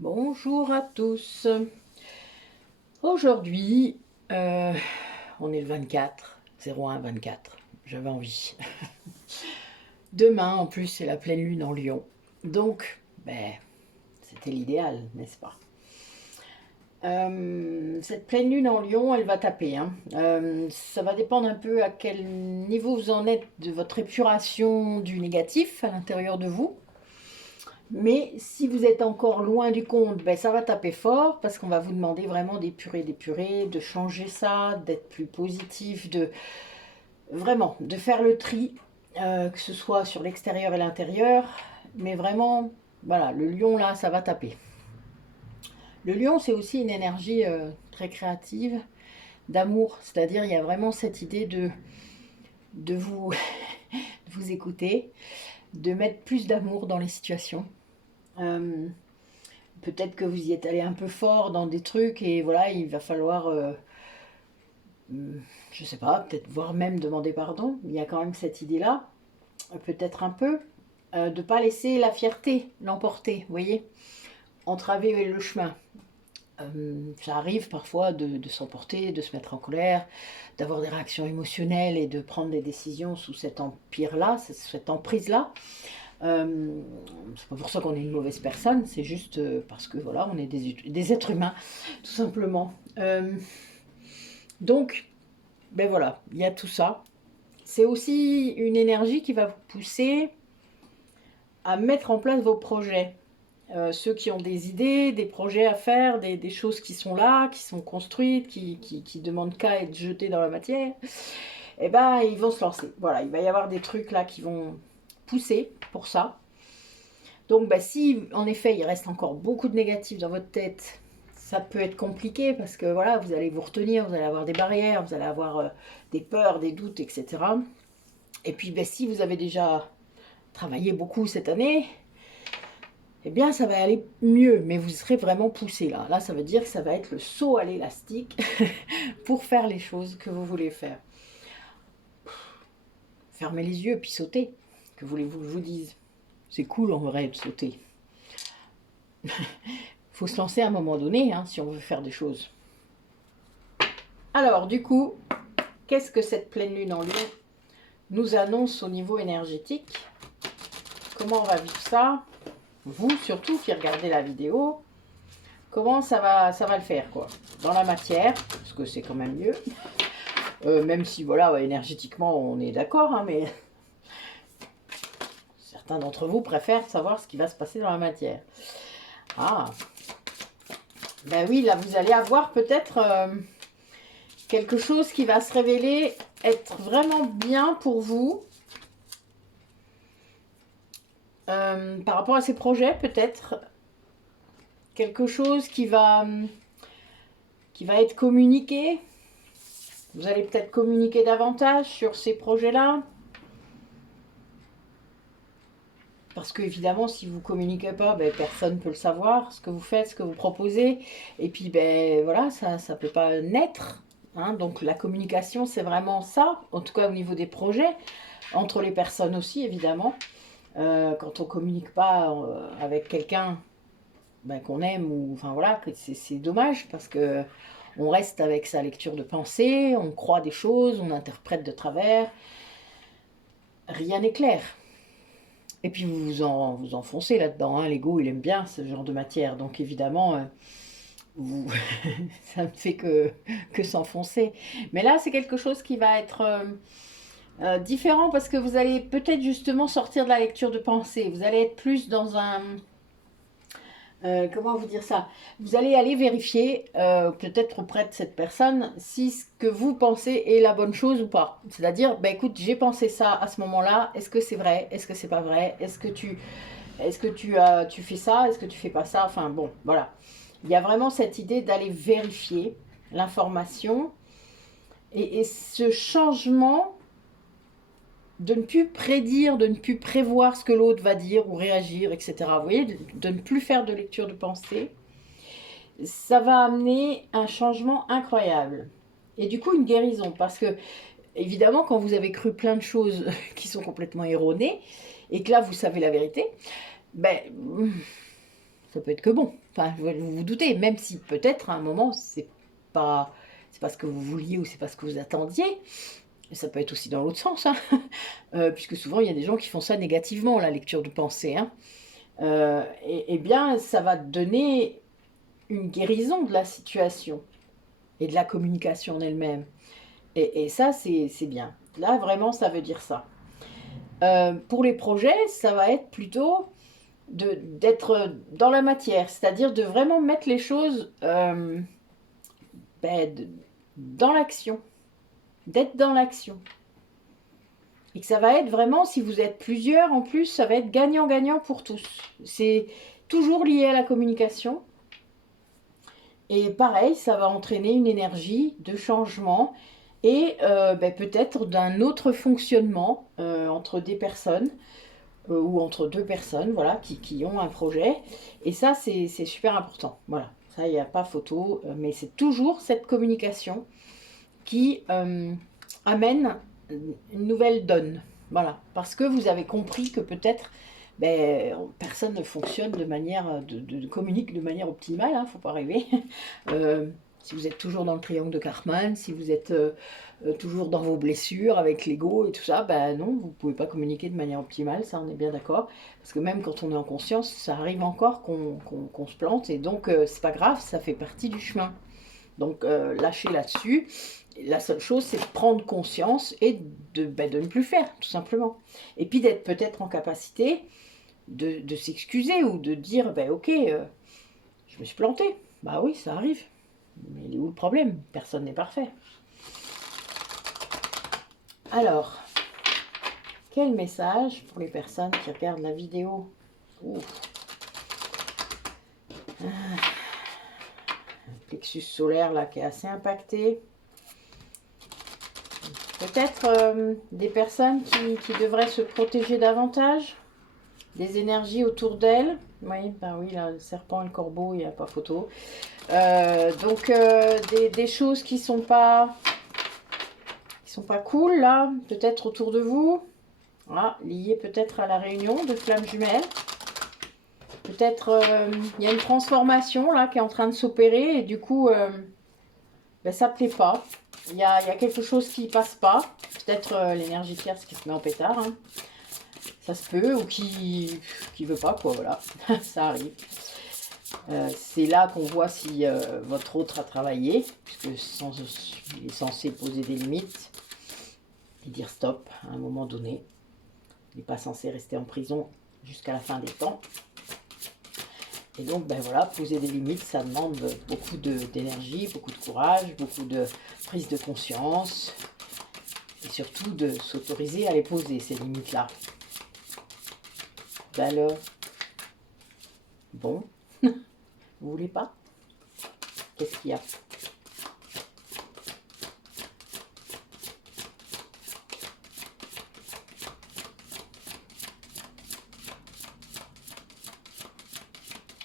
Bonjour à tous. Aujourd'hui, on est le 24, 01-24. J'avais envie. Demain, en plus, c'est la pleine lune en Lion. Donc, c'était l'idéal, n'est-ce pas? Cette pleine lune en Lion, elle va taper, hein. Ça va dépendre un peu à quel niveau vous en êtes de votre épuration du négatif à l'intérieur de vous. Mais si vous êtes encore loin du compte, ça va taper fort parce qu'on va vous demander vraiment d'épurer, de changer ça, d'être plus positif, de vraiment de faire le tri, que ce soit sur l'extérieur et l'intérieur. Mais vraiment, voilà, le lion là, ça va taper. Le lion, c'est aussi une énergie très créative, d'amour, c'est-à-dire il y a vraiment cette idée de vous, de vous écouter, de mettre plus d'amour dans les situations. Euh, Peut-être que vous y êtes allé un peu fort dans des trucs et voilà, il va falloir, je sais pas, peut-être voire même demander pardon. Il y a quand même cette idée-là, peut-être un peu, de ne pas laisser la fierté l'emporter, vous voyez, entraver le chemin. Ça arrive parfois de s'emporter, de se mettre en colère, d'avoir des réactions émotionnelles et de prendre des décisions sous cet empire-là, cette emprise-là. C'est pas pour ça qu'on est une mauvaise personne, c'est juste parce que voilà, on est des êtres humains, tout simplement. Donc, ben voilà, il y a tout ça. C'est aussi une énergie qui va vous pousser à mettre en place vos projets. Ceux qui ont des idées, des projets à faire, des choses qui sont là, qui sont construites, qui demandent qu'à être jetées dans la matière, eh ben ils vont se lancer. Voilà, il va y avoir des trucs là qui vont pousser pour ça. Donc, si en effet il reste encore beaucoup de négatifs dans votre tête, ça peut être compliqué parce que voilà, vous allez vous retenir, vous allez avoir des barrières, vous allez avoir des peurs, des doutes, etc. Et puis, si vous avez déjà travaillé beaucoup cette année, eh bien, ça va aller mieux, mais vous serez vraiment poussé là. Là, ça veut dire que ça va être le saut à l'élastique pour faire les choses que vous voulez faire. Fermez les yeux puis sautez. Que voulez-vous que je vous dise? C'est cool en vrai de sauter. Faut se lancer à un moment donné, hein, si on veut faire des choses. Alors, du coup, qu'est-ce que cette pleine lune en Lion nous annonce au niveau énergétique? Comment on va vivre ça? Vous, surtout, qui regardez la vidéo, comment ça va le faire, quoi? Dans la matière, parce que c'est quand même mieux. Même si, voilà, ouais, énergétiquement, on est d'accord, hein, mais certains d'entre vous préfèrent savoir ce qui va se passer dans la matière. Ah, ben oui, là, vous allez avoir peut-être quelque chose qui va se révéler être vraiment bien pour vous. Par rapport à ces projets, peut-être quelque chose qui va être communiqué. Vous allez peut-être communiquer davantage sur ces projets-là. Parce que évidemment, si vous ne communiquez pas, personne ne peut le savoir, ce que vous faites, ce que vous proposez. Et puis, voilà, ça ne peut pas naître. Hein. Donc la communication, c'est vraiment ça, en tout cas au niveau des projets, entre les personnes aussi, évidemment. Quand on ne communique pas avec quelqu'un qu'on aime, ou enfin voilà, c'est dommage parce que on reste avec sa lecture de pensée, on croit des choses, on interprète de travers. Rien n'est clair. Et puis vous enfoncez là-dedans, hein. L'ego il aime bien ce genre de matière, donc évidemment vous, ça ne fait que s'enfoncer. Mais là c'est quelque chose qui va être différent parce que vous allez peut-être justement sortir de la lecture de pensée, vous allez être plus dans un... comment vous dire ça? Vous allez aller vérifier, peut-être auprès de cette personne, si ce que vous pensez est la bonne chose ou pas. C'est-à-dire, écoute, j'ai pensé ça à ce moment-là. Est-ce que c'est vrai? Est-ce que c'est pas vrai? Tu fais ça? Est-ce que tu fais pas ça? Enfin bon, voilà. Il y a vraiment cette idée d'aller vérifier l'information et ce changement de ne plus prédire, de ne plus prévoir ce que l'autre va dire ou réagir, etc. Vous voyez, de ne plus faire de lecture de pensée, ça va amener un changement incroyable. Et du coup, une guérison, parce que, évidemment, quand vous avez cru plein de choses qui sont complètement erronées, et que là, vous savez la vérité, Ça peut être que bon. Enfin, vous vous doutez, même si peut-être à un moment, pas, c'est pas ce que vous vouliez ou c'est pas ce que vous attendiez. Ça peut être aussi dans l'autre sens, hein. Puisque souvent il y a des gens qui font ça négativement, la lecture de pensée, hein. Et bien, ça va donner une guérison de la situation et de la communication en elle-même. Et ça, c'est bien. Là, vraiment, ça veut dire ça. Pour les projets, ça va être plutôt d'être dans la matière, c'est-à-dire de vraiment mettre les choses dans l'action, d'être dans l'action. Et que ça va être vraiment, si vous êtes plusieurs en plus, ça va être gagnant-gagnant pour tous. C'est toujours lié à la communication. Et pareil, ça va entraîner une énergie de changement et peut-être d'un autre fonctionnement entre des personnes ou entre deux personnes voilà, qui ont un projet. Et ça, c'est super important. Voilà, ça, il n'y a pas photo, mais c'est toujours cette communication qui amène une nouvelle donne. Voilà, parce que vous avez compris que peut-être personne ne fonctionne de manière, communique de manière optimale, hein, faut pas rêver. Si vous êtes toujours dans le triangle de Karman, si vous êtes toujours dans vos blessures avec l'ego et tout ça, ben non, vous pouvez pas communiquer de manière optimale, ça on est bien d'accord. Parce que même quand on est en conscience, ça arrive encore qu'on se plante, et donc c'est pas grave, ça fait partie du chemin. Donc lâchez là-dessus. La seule chose, c'est de prendre conscience et de ne plus faire, tout simplement. Et puis d'être peut-être en capacité de s'excuser ou de dire, ok, je me suis planté. Bah oui, ça arrive. Mais il est où le problème? Personne n'est parfait. Alors, quel message pour les personnes qui regardent la vidéo? Plexus solaire là qui est assez impacté. Peut-être des personnes qui devraient se protéger davantage des énergies autour d'elles. Oui, oui, là, le serpent et le corbeau, il n'y a pas photo. Donc des choses qui sont pas cool là, peut-être autour de vous. Liées peut-être à la réunion de flammes jumelles. Peut-être il y a une transformation là qui est en train de s'opérer et du coup ça plaît pas. Il y a quelque chose qui passe pas. Peut-être l'énergie tierce qui se met en pétard. Hein. Ça se peut, ou qui veut pas, quoi, voilà. Ça arrive. C'est là qu'on voit si votre autre a travaillé, puisque il est censé poser des limites et dire stop à un moment donné. Il n'est pas censé rester en prison jusqu'à la fin des temps. Et donc, voilà, poser des limites, ça demande beaucoup d'énergie, beaucoup de courage, beaucoup de prise de conscience. Et surtout de s'autoriser à les poser, ces limites-là. Alors, bon, vous voulez pas? Qu'est-ce qu'il y a?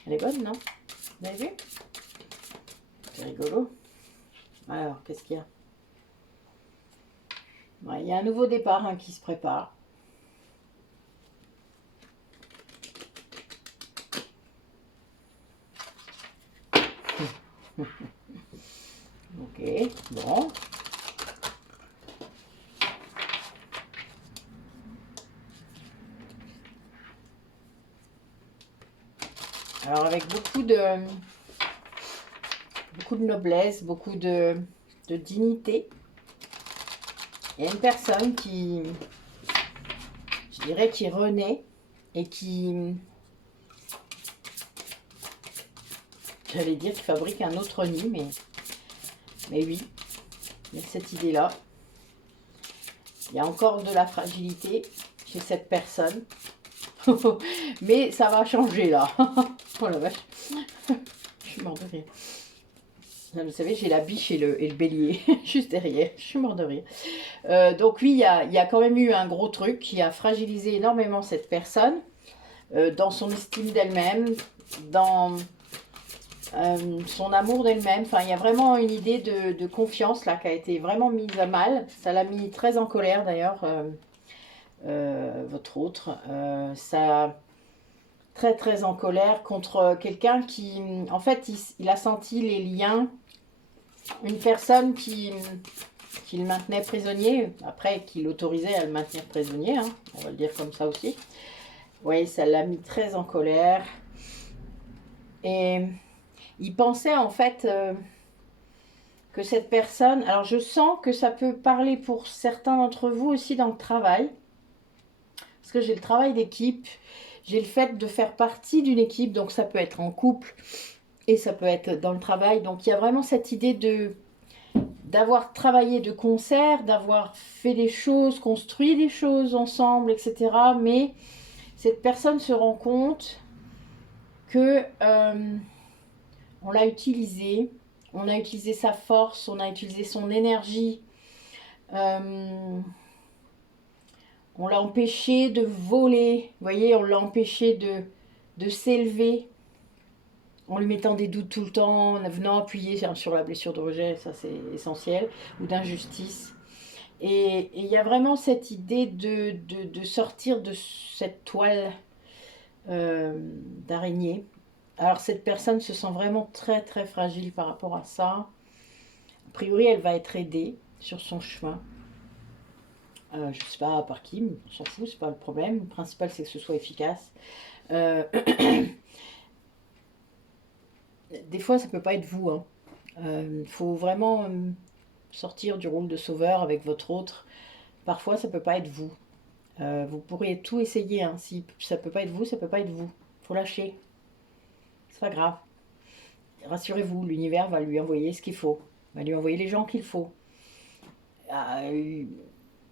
Elle est bonne, non? Vous avez vu? C'est rigolo. Alors, qu'est-ce qu'il y a? Il y a un nouveau départ qui se prépare. Ok, bon. Alors avec beaucoup de noblesse, beaucoup de dignité. Il y a une personne qui, je dirais, qui renaît et qui, j'allais dire, qui fabrique un autre nid, mais oui, il y a cette idée-là. Il y a encore de la fragilité chez cette personne. Mais ça va changer là. Oh la vache. Je suis morte de rire. Vous savez, j'ai la biche et le bélier juste derrière. Je suis morte de rire. Donc oui, il y a quand même eu un gros truc qui a fragilisé énormément cette personne dans son estime d'elle-même, dans son amour d'elle-même. Enfin, il y a vraiment une idée de confiance là qui a été vraiment mise à mal. Ça l'a mis très en colère d'ailleurs, votre autre. Ça très très en colère contre quelqu'un qui, en fait, il a senti les liens, une personne qui le maintenait prisonnier, après qui l'autorisait à le maintenir prisonnier, hein, on va le dire comme ça aussi. Oui, ça l'a mis très en colère. Et il pensait en fait que cette personne... Alors je sens que ça peut parler pour certains d'entre vous aussi dans le travail. Parce que j'ai le travail d'équipe, j'ai le fait de faire partie d'une équipe, donc ça peut être en couple et ça peut être dans le travail. Donc il y a vraiment cette idée d'avoir travaillé de concert, d'avoir fait des choses, construit des choses ensemble, etc. Mais cette personne se rend compte que on l'a utilisé, on a utilisé sa force, on a utilisé son énergie, on l'a empêché de voler, vous voyez, on l'a empêché de s'élever, en lui mettant des doutes tout le temps, en venant appuyer sur la blessure de rejet, ça c'est essentiel, ou d'injustice. Et il y a vraiment cette idée de sortir de cette toile d'araignée. Alors cette personne se sent vraiment très très fragile par rapport à ça. A priori, elle va être aidée sur son chemin. Je ne sais pas par qui, mais on s'en fout, c'est pas le problème. Le principal, c'est que ce soit efficace. Des fois, ça peut pas être vous. Il faut vraiment sortir du rôle de sauveur avec votre autre. Parfois, ça peut pas être vous. Vous pourrez tout essayer. Hein. Si ça peut pas être vous, ça peut pas être vous. Faut lâcher. C'est pas grave. Rassurez-vous, l'univers va lui envoyer ce qu'il faut. Va lui envoyer les gens qu'il faut.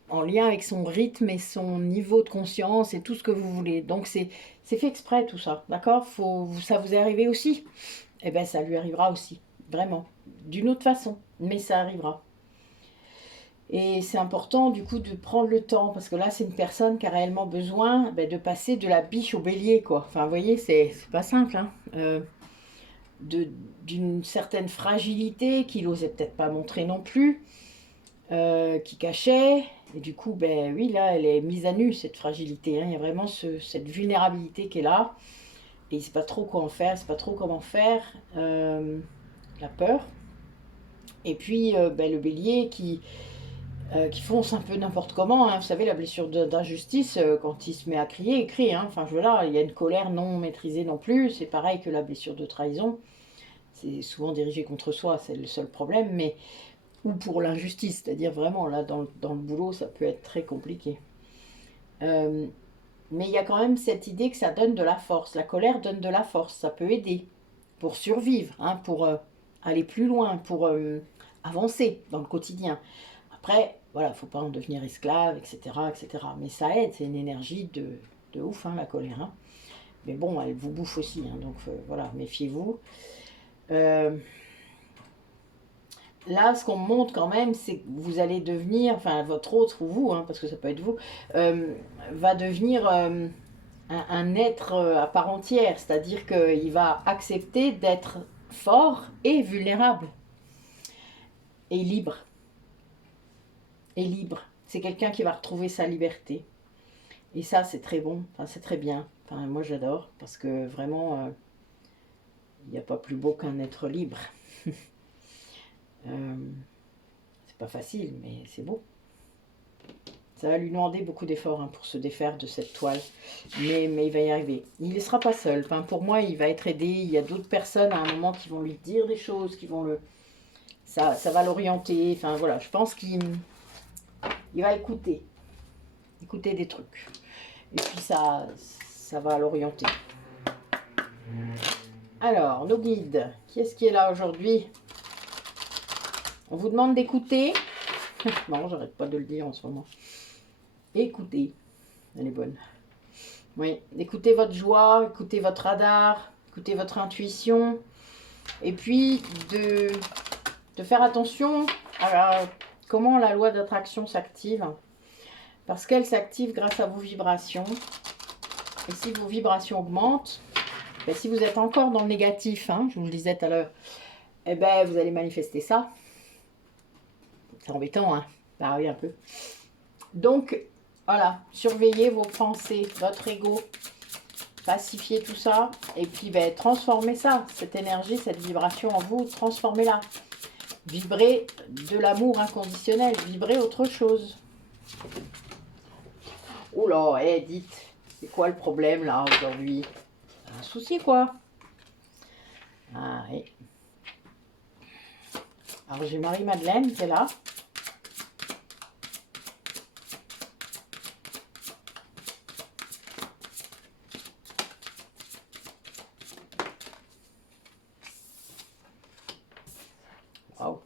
En lien avec son rythme et son niveau de conscience et tout ce que vous voulez. Donc c'est fait exprès tout ça, d'accord? Ça vous est arrivé aussi? Eh bien ça lui arrivera aussi, vraiment, d'une autre façon, mais ça arrivera. Et c'est important du coup de prendre le temps, parce que là c'est une personne qui a réellement besoin de passer de la biche au bélier, quoi. Enfin vous voyez, c'est pas simple, hein. D'une certaine fragilité qu'il n'osait peut-être pas montrer non plus, qui cachait. Et du coup, ben oui, là, elle est mise à nu, cette fragilité. Hein. Il y a vraiment cette vulnérabilité qui est là. Et il ne sait pas trop quoi en faire, il ne sait pas trop comment faire. La peur. Et puis, le bélier qui fonce un peu n'importe comment. Hein. Vous savez, la blessure d'injustice, quand il se met à crier, il crie. Hein. Enfin, voilà, il y a une colère non maîtrisée non plus. C'est pareil que la blessure de trahison. C'est souvent dirigé contre soi, c'est le seul problème. Mais ou pour l'injustice, c'est-à-dire vraiment là dans le boulot ça peut être très compliqué. Mais il y a quand même cette idée que ça donne de la force, la colère donne de la force, ça peut aider pour survivre, hein, pour aller plus loin, pour avancer dans le quotidien. Après, voilà, il ne faut pas en devenir esclave, etc., etc. Mais ça aide, c'est une énergie de ouf, hein, la colère. Hein. Mais bon, elle vous bouffe aussi, hein, donc voilà, méfiez-vous. Là, ce qu'on montre quand même, c'est que vous allez devenir, enfin votre autre ou vous, hein, parce que ça peut être vous, va devenir un être à part entière. C'est-à-dire qu'il va accepter d'être fort et vulnérable. Et libre. Et libre. C'est quelqu'un qui va retrouver sa liberté. Et ça, c'est très bon, enfin, c'est très bien. Enfin, moi, j'adore, parce que vraiment, il n'y a pas plus beau qu'un être libre. C'est pas facile, mais c'est beau. Ça va lui demander beaucoup d'efforts hein, pour se défaire de cette toile. Mais il va y arriver. Il ne sera pas seul. Enfin, pour moi, il va être aidé. Il y a d'autres personnes à un moment qui vont lui dire des choses, qui vont le... Ça va l'orienter. Enfin, voilà. Je pense qu'il va écouter. Écouter des trucs. Et puis, ça va l'orienter. Alors, nos guides. Qui est-ce qui est là aujourd'hui? On vous demande d'écouter. Non, j'arrête pas de le dire en ce moment. Écoutez. Elle est bonne. Oui, écoutez votre joie, écoutez votre radar, écoutez votre intuition. Et puis de faire attention à comment la loi d'attraction s'active. Parce qu'elle s'active grâce à vos vibrations. Et si vos vibrations augmentent, ben si vous êtes encore dans le négatif, hein, je vous le disais tout à l'heure, eh ben vous allez manifester ça. C'est embêtant, hein, bah oui, un peu. Donc, voilà, surveillez vos pensées, votre ego. pacifier tout ça. Et puis, ben, transformer ça, cette énergie, cette vibration en vous, transformez-la. Vibrez de l'amour inconditionnel, vibrez autre chose. Oh là, dites, c'est quoi le problème là aujourd'hui? Un souci quoi? Ah, oui. Alors j'ai Marie-Madeleine qui est là. Waouh.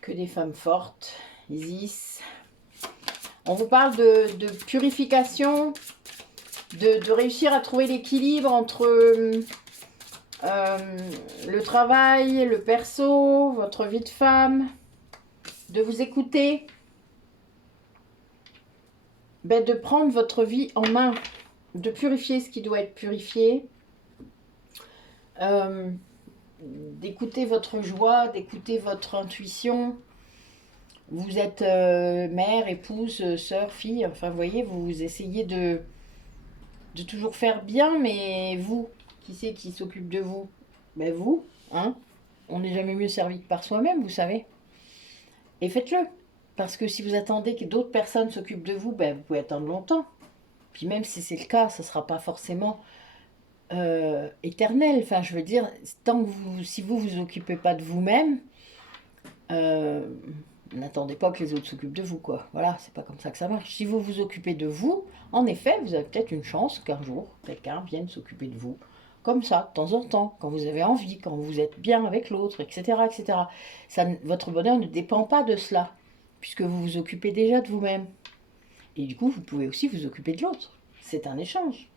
Que des femmes fortes. Isis. On vous parle de purification, de réussir à trouver l'équilibre entre le travail, le perso, votre vie de femme, de vous écouter, ben, de prendre votre vie en main, de purifier ce qui doit être purifié, d'écouter votre joie, d'écouter votre intuition. Vous êtes mère, épouse, sœur, fille, enfin vous voyez, vous essayez de toujours faire bien, mais vous, qui c'est qui s'occupe de vous? Ben vous, hein? On n'est jamais mieux servi que par soi-même, vous savez. Et faites-le. Parce que si vous attendez que d'autres personnes s'occupent de vous, ben vous pouvez attendre longtemps. Puis même si c'est le cas, ça ne sera pas forcément éternel. Enfin, je veux dire, tant que si vous vous occupez pas de vous-même, n'attendez pas que les autres s'occupent de vous, quoi. Voilà, c'est pas comme ça que ça marche. Si vous vous occupez de vous, en effet, vous avez peut-être une chance qu'un jour, quelqu'un vienne s'occuper de vous. Comme ça, de temps en temps, quand vous avez envie, quand vous êtes bien avec l'autre, etc., etc. Ça, votre bonheur ne dépend pas de cela, puisque vous vous occupez déjà de vous-même. Et du coup, vous pouvez aussi vous occuper de l'autre. C'est un échange.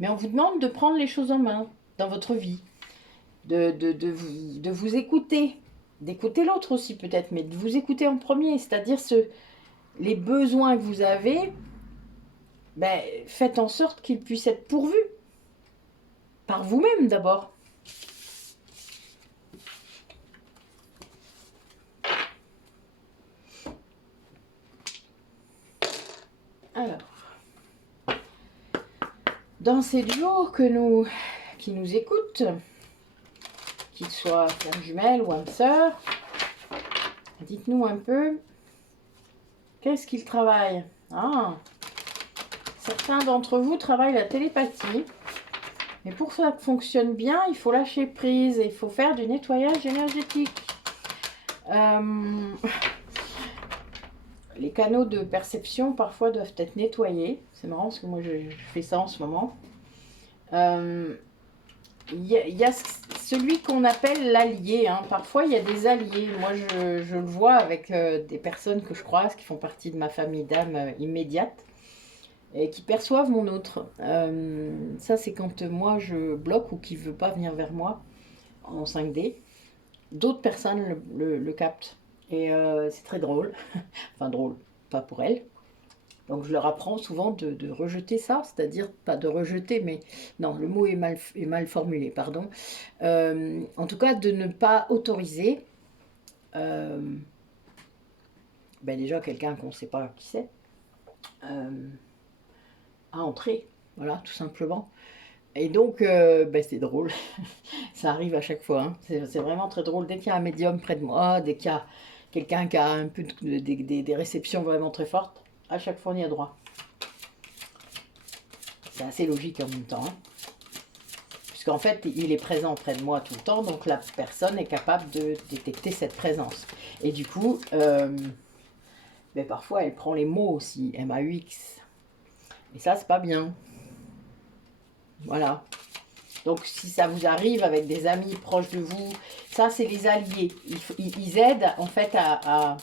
Mais on vous demande de prendre les choses en main dans votre vie, de vous écouter, d'écouter l'autre aussi peut-être, mais de vous écouter en premier, c'est-à-dire les besoins que vous avez, ben, faites en sorte qu'ils puissent être pourvus par vous-même d'abord. Alors, dans ces duos qui nous écoutent, qu'ils soient frères jumelles ou âmes sœurs, dites-nous un peu, qu'est-ce qu'ils travaillent? Ah, certains d'entre vous travaillent la télépathie. Mais pour que ça fonctionne bien, il faut lâcher prise et il faut faire du nettoyage énergétique. Les canaux de perception parfois doivent être nettoyés. C'est marrant parce que moi je fais ça en ce moment. Il y a celui qu'on appelle l'allié. Hein. Parfois il y a des alliés. Moi je le vois avec des personnes que je croise qui font partie de ma famille d'âmes immédiate et qui perçoivent mon autre. Ça c'est quand moi je bloque ou qui ne veut pas venir vers moi en 5D. D'autres personnes le captent. Et c'est très drôle. Enfin drôle, pas pour elles. Donc je leur apprends souvent de rejeter ça, c'est-à-dire pas de rejeter, mais non, le mot est mal formulé, pardon. En tout cas, de ne pas autoriser ben déjà quelqu'un qu'on ne sait pas qui c'est à entrer, voilà, tout simplement. Et donc, ben c'est drôle, ça arrive à chaque fois, hein. C'est vraiment très drôle. Dès qu'il y a un médium près de moi, dès qu'il y a quelqu'un qui a un peu des réceptions vraiment très fortes, à chaque fois on y a droit. C'est assez logique en même temps, hein. Puisqu'en fait, il est présent près de moi tout le temps, donc la personne est capable de détecter cette présence. Et du coup, ben parfois elle prend les mots aussi, MAUX. Et ça, c'est pas bien. Voilà. Donc si ça vous arrive avec des amis proches de vous, ça c'est les alliés. Ils aident en fait à...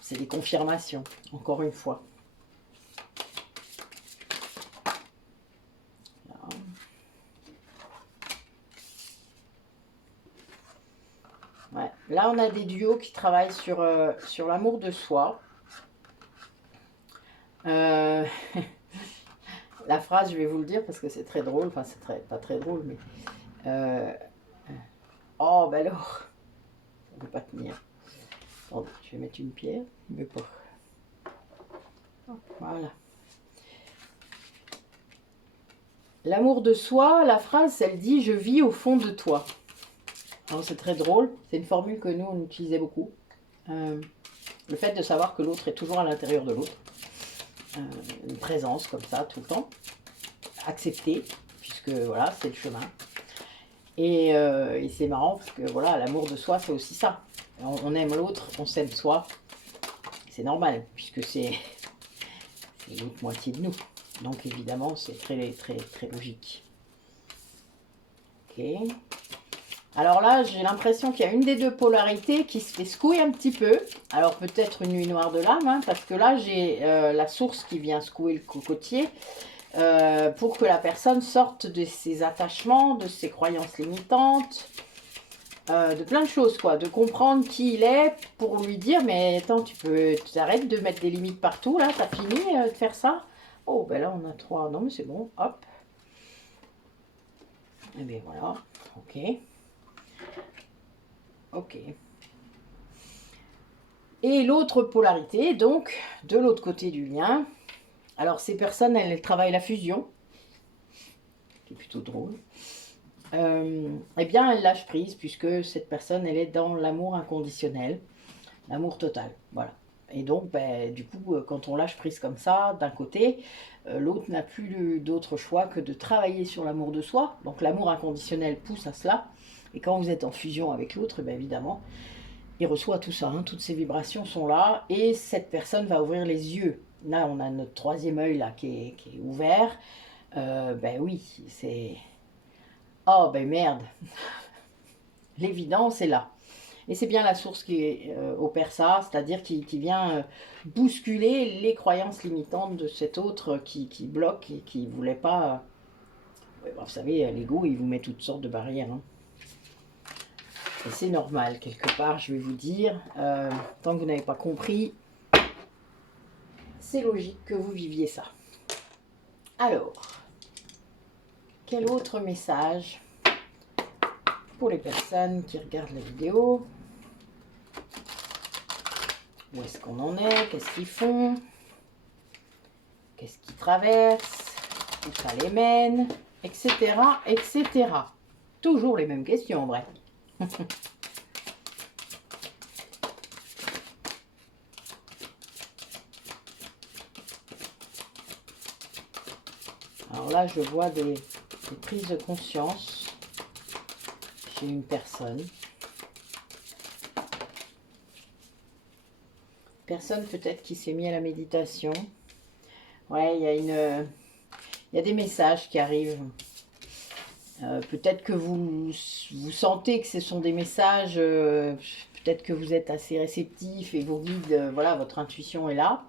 C'est des confirmations, encore une fois. Ouais. Là, on a des duos qui travaillent sur l'amour de soi. La phrase, je vais vous le dire parce que c'est très drôle. Enfin, c'est pas très drôle, mais... oh, ben alors, ça ne peut pas tenir. Attendez, je vais mettre une pierre. Il ne veut pas. Voilà. L'amour de soi, la phrase, elle dit « Je vis au fond de toi ». Alors c'est très drôle, c'est une formule que nous, on utilisait beaucoup. Le fait de savoir que l'autre est toujours à l'intérieur de l'autre. Une présence comme ça, tout le temps. Accepter, puisque voilà, c'est le chemin. Et c'est marrant, parce que voilà, l'amour de soi, c'est aussi ça. On aime l'autre, on s'aime soi. C'est normal, puisque c'est l'autre moitié de nous. Donc évidemment, c'est très, très, très logique. Ok. Alors là, j'ai l'impression qu'il y a une des deux polarités qui se fait secouer un petit peu. Alors peut-être une nuit noire de l'âme, hein, parce que là, j'ai la source qui vient secouer le cocotier pour que la personne sorte de ses attachements, de ses croyances limitantes, de plein de choses, quoi. De comprendre qui il est pour lui dire, mais attends, tu arrêtes de mettre des limites partout, là, t'as fini de faire ça? Oh, ben là, on a 3. Non, mais c'est bon, hop. Et bien voilà, ok. Ok. Et l'autre polarité, donc, de l'autre côté du lien. Alors, ces personnes, elles travaillent la fusion. C'est plutôt drôle. Eh bien, elles lâchent prise, puisque cette personne, elle est dans l'amour inconditionnel. L'amour total, voilà. Et donc, ben, du coup, quand on lâche prise comme ça, d'un côté, l'autre n'a plus d'autre choix que de travailler sur l'amour de soi. Donc, l'amour inconditionnel pousse à cela. Et quand vous êtes en fusion avec l'autre, ben, évidemment, il reçoit tout ça. Hein, toutes ces vibrations sont là. Et cette personne va ouvrir les yeux. Là, on a notre troisième œil là, qui est ouvert. Ben oui, c'est... Oh, ben merde. L'évidence est là. Et c'est bien la source qui opère ça, c'est-à-dire qui vient bousculer les croyances limitantes de cet autre qui bloque et qui ne voulait pas... Vous savez, l'ego, il vous met toutes sortes de barrières. Hein. Et c'est normal, quelque part, je vais vous dire. Tant que vous n'avez pas compris, c'est logique que vous viviez ça. Alors, quel autre message pour les personnes qui regardent la vidéo? Où est-ce qu'on en est? Qu'est-ce qu'ils font? Qu'est-ce qu'ils traversent? Où ça les mène? Etc. etc. Toujours les mêmes questions en vrai. Alors là, je vois des prises de conscience chez une personne. Personne peut-être qui s'est mis à la méditation. Ouais, il y a des messages qui arrivent. Peut-être que vous sentez que ce sont des messages, peut-être que vous êtes assez réceptif et vos guides, voilà, votre intuition est là.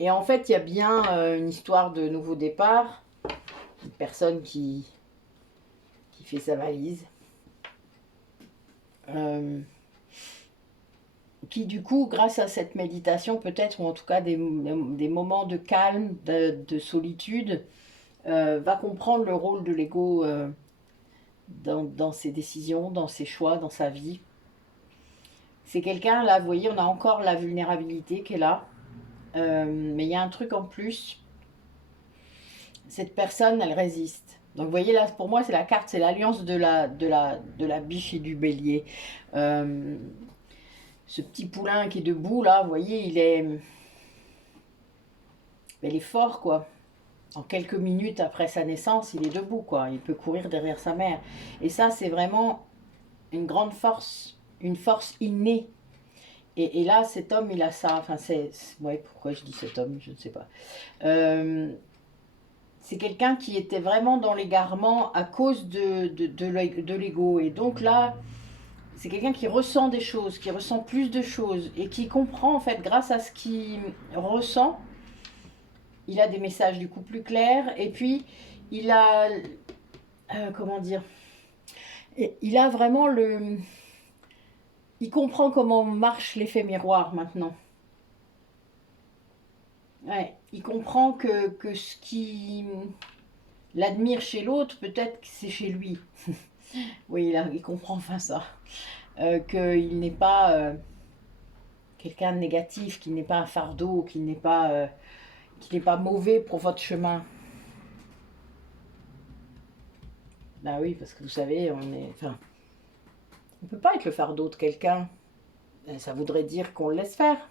Et en fait, il y a bien une histoire de nouveau départ, une personne qui fait sa valise, qui du coup, grâce à cette méditation peut-être, ou en tout cas des moments de calme, de solitude, va comprendre le rôle de l'ego dans ses décisions, dans ses choix, dans sa vie. C'est quelqu'un, là, vous voyez, on a encore la vulnérabilité qui est là. Mais il y a un truc en plus. Cette personne, elle résiste. Donc vous voyez là, pour moi, c'est la carte, c'est l'alliance de la biche et du bélier. Ce petit poulain qui est debout, là, vous voyez, il est fort, quoi. En quelques minutes après sa naissance, il est debout, quoi. Il peut courir derrière sa mère. Et ça, c'est vraiment une grande force, une force innée. Et là, cet homme, il a ça. Enfin, ouais, pourquoi je dis cet homme, je ne sais pas. C'est quelqu'un qui était vraiment dans l'égarement à cause de l'ego. Et donc là, c'est quelqu'un qui ressent des choses, qui ressent plus de choses et qui comprend, en fait, grâce à ce qu'il ressent, il a des messages du coup plus clairs. Et puis, il a... comment dire? Il a vraiment le... Il comprend comment marche l'effet miroir maintenant. Ouais, il comprend que ce qui l'admire chez l'autre, peut-être que c'est chez lui. Oui, il comprend enfin ça. Qu'il n'est pas... quelqu'un de négatif, qui n'est pas un fardeau, qui n'est pas mauvais pour votre chemin. Bah oui, parce que vous savez, enfin, on peut pas être le fardeau de quelqu'un. Ça voudrait dire qu'on le laisse faire.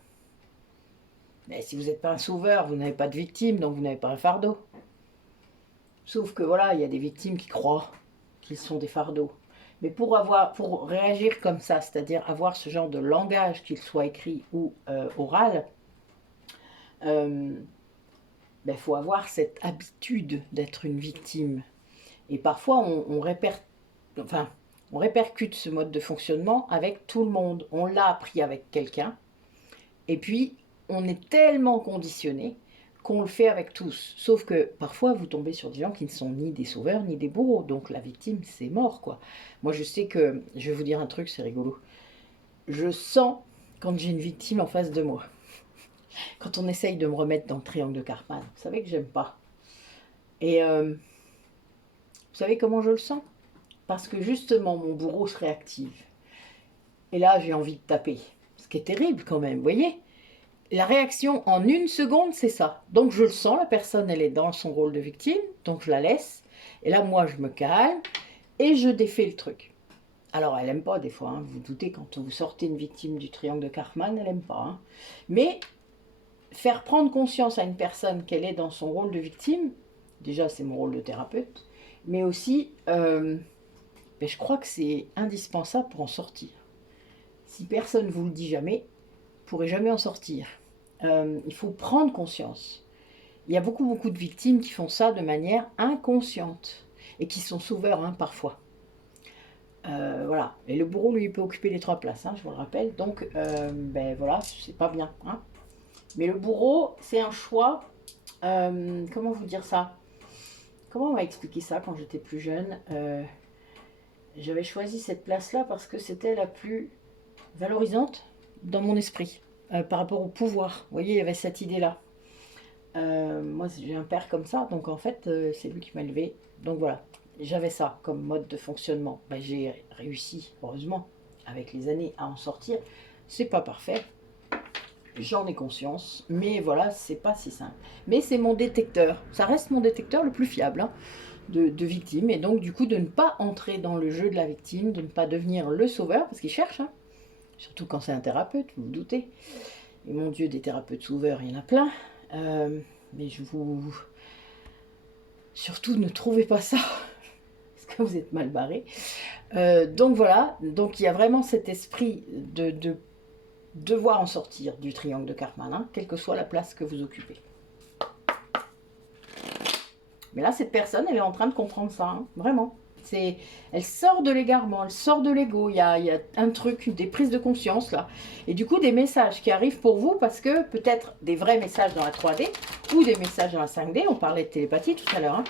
Mais si vous n'êtes pas un sauveur, vous n'avez pas de victime, donc vous n'avez pas un fardeau. Sauf que voilà, il y a des victimes qui croient qu'ils sont des fardeaux. Mais pour réagir comme ça, c'est-à-dire avoir ce genre de langage, qu'il soit écrit ou oral, faut avoir cette habitude d'être une victime. Et parfois, on répercute ce mode de fonctionnement avec tout le monde. On l'a appris avec quelqu'un. Et puis, on est tellement conditionné qu'on le fait avec tous. Sauf que parfois, vous tombez sur des gens qui ne sont ni des sauveurs, ni des bourreaux. Donc la victime, c'est mort, quoi. Moi, je sais que, je vais vous dire un truc, c'est rigolo. Je sens quand j'ai une victime en face de moi. Quand on essaye de me remettre dans le triangle de Karpman. Vous savez que j'aime pas. Et vous savez comment je le sens? Parce que justement, mon bourreau se réactive. Et là, j'ai envie de taper. Ce qui est terrible quand même, vous voyez? La réaction en une seconde, c'est ça. Donc je le sens, la personne, elle est dans son rôle de victime, donc je la laisse. Et là, moi, je me calme et je défais le truc. Alors, elle n'aime pas des fois, hein. Vous vous doutez, quand vous sortez une victime du triangle de Karpman, elle n'aime pas. Hein. Mais faire prendre conscience à une personne qu'elle est dans son rôle de victime, déjà, c'est mon rôle de thérapeute, mais aussi, je crois que c'est indispensable pour en sortir. Si personne ne vous le dit jamais, vous ne pourrez jamais en sortir. Il faut prendre conscience. Il y a beaucoup de victimes qui font ça de manière inconsciente et qui sont sauveurs hein, parfois. Voilà. Et le bourreau, lui, peut occuper les 3 places, hein, je vous le rappelle. Donc, voilà, c'est pas bien. Hein. Mais le bourreau, c'est un choix. Comment vous dire ça? Comment on m'a expliqué ça quand j'étais plus jeune? J'avais choisi cette place-là parce que c'était la plus valorisante dans mon esprit. Par rapport au pouvoir. Vous voyez, il y avait cette idée-là. Moi, j'ai un père comme ça, donc en fait, c'est lui qui m'a élevé. Donc voilà, j'avais ça comme mode de fonctionnement. J'ai réussi, heureusement, avec les années, à en sortir. C'est pas parfait, j'en ai conscience, mais voilà, c'est pas si simple. Mais c'est mon détecteur, ça reste mon détecteur le plus fiable hein, de victime. Et donc, du coup, de ne pas entrer dans le jeu de la victime, de ne pas devenir le sauveur, parce qu'il cherche, hein. Surtout quand c'est un thérapeute, vous vous doutez. Et mon Dieu, des thérapeutes sauveurs, il y en a plein. Mais surtout, ne trouvez pas ça, parce que vous êtes mal barré. Donc voilà, donc il y a vraiment cet esprit de devoir en sortir du triangle de Karpman, hein, quelle que soit la place que vous occupez. Mais là, cette personne, elle est en train de comprendre ça, hein, vraiment. Elle sort de l'égarement, elle sort de l'ego. Il y a un truc, des prises de conscience là. Et du coup, des messages qui arrivent pour vous parce que peut-être des vrais messages dans la 3D ou des messages dans la 5D. On parlait de télépathie tout à l'heure.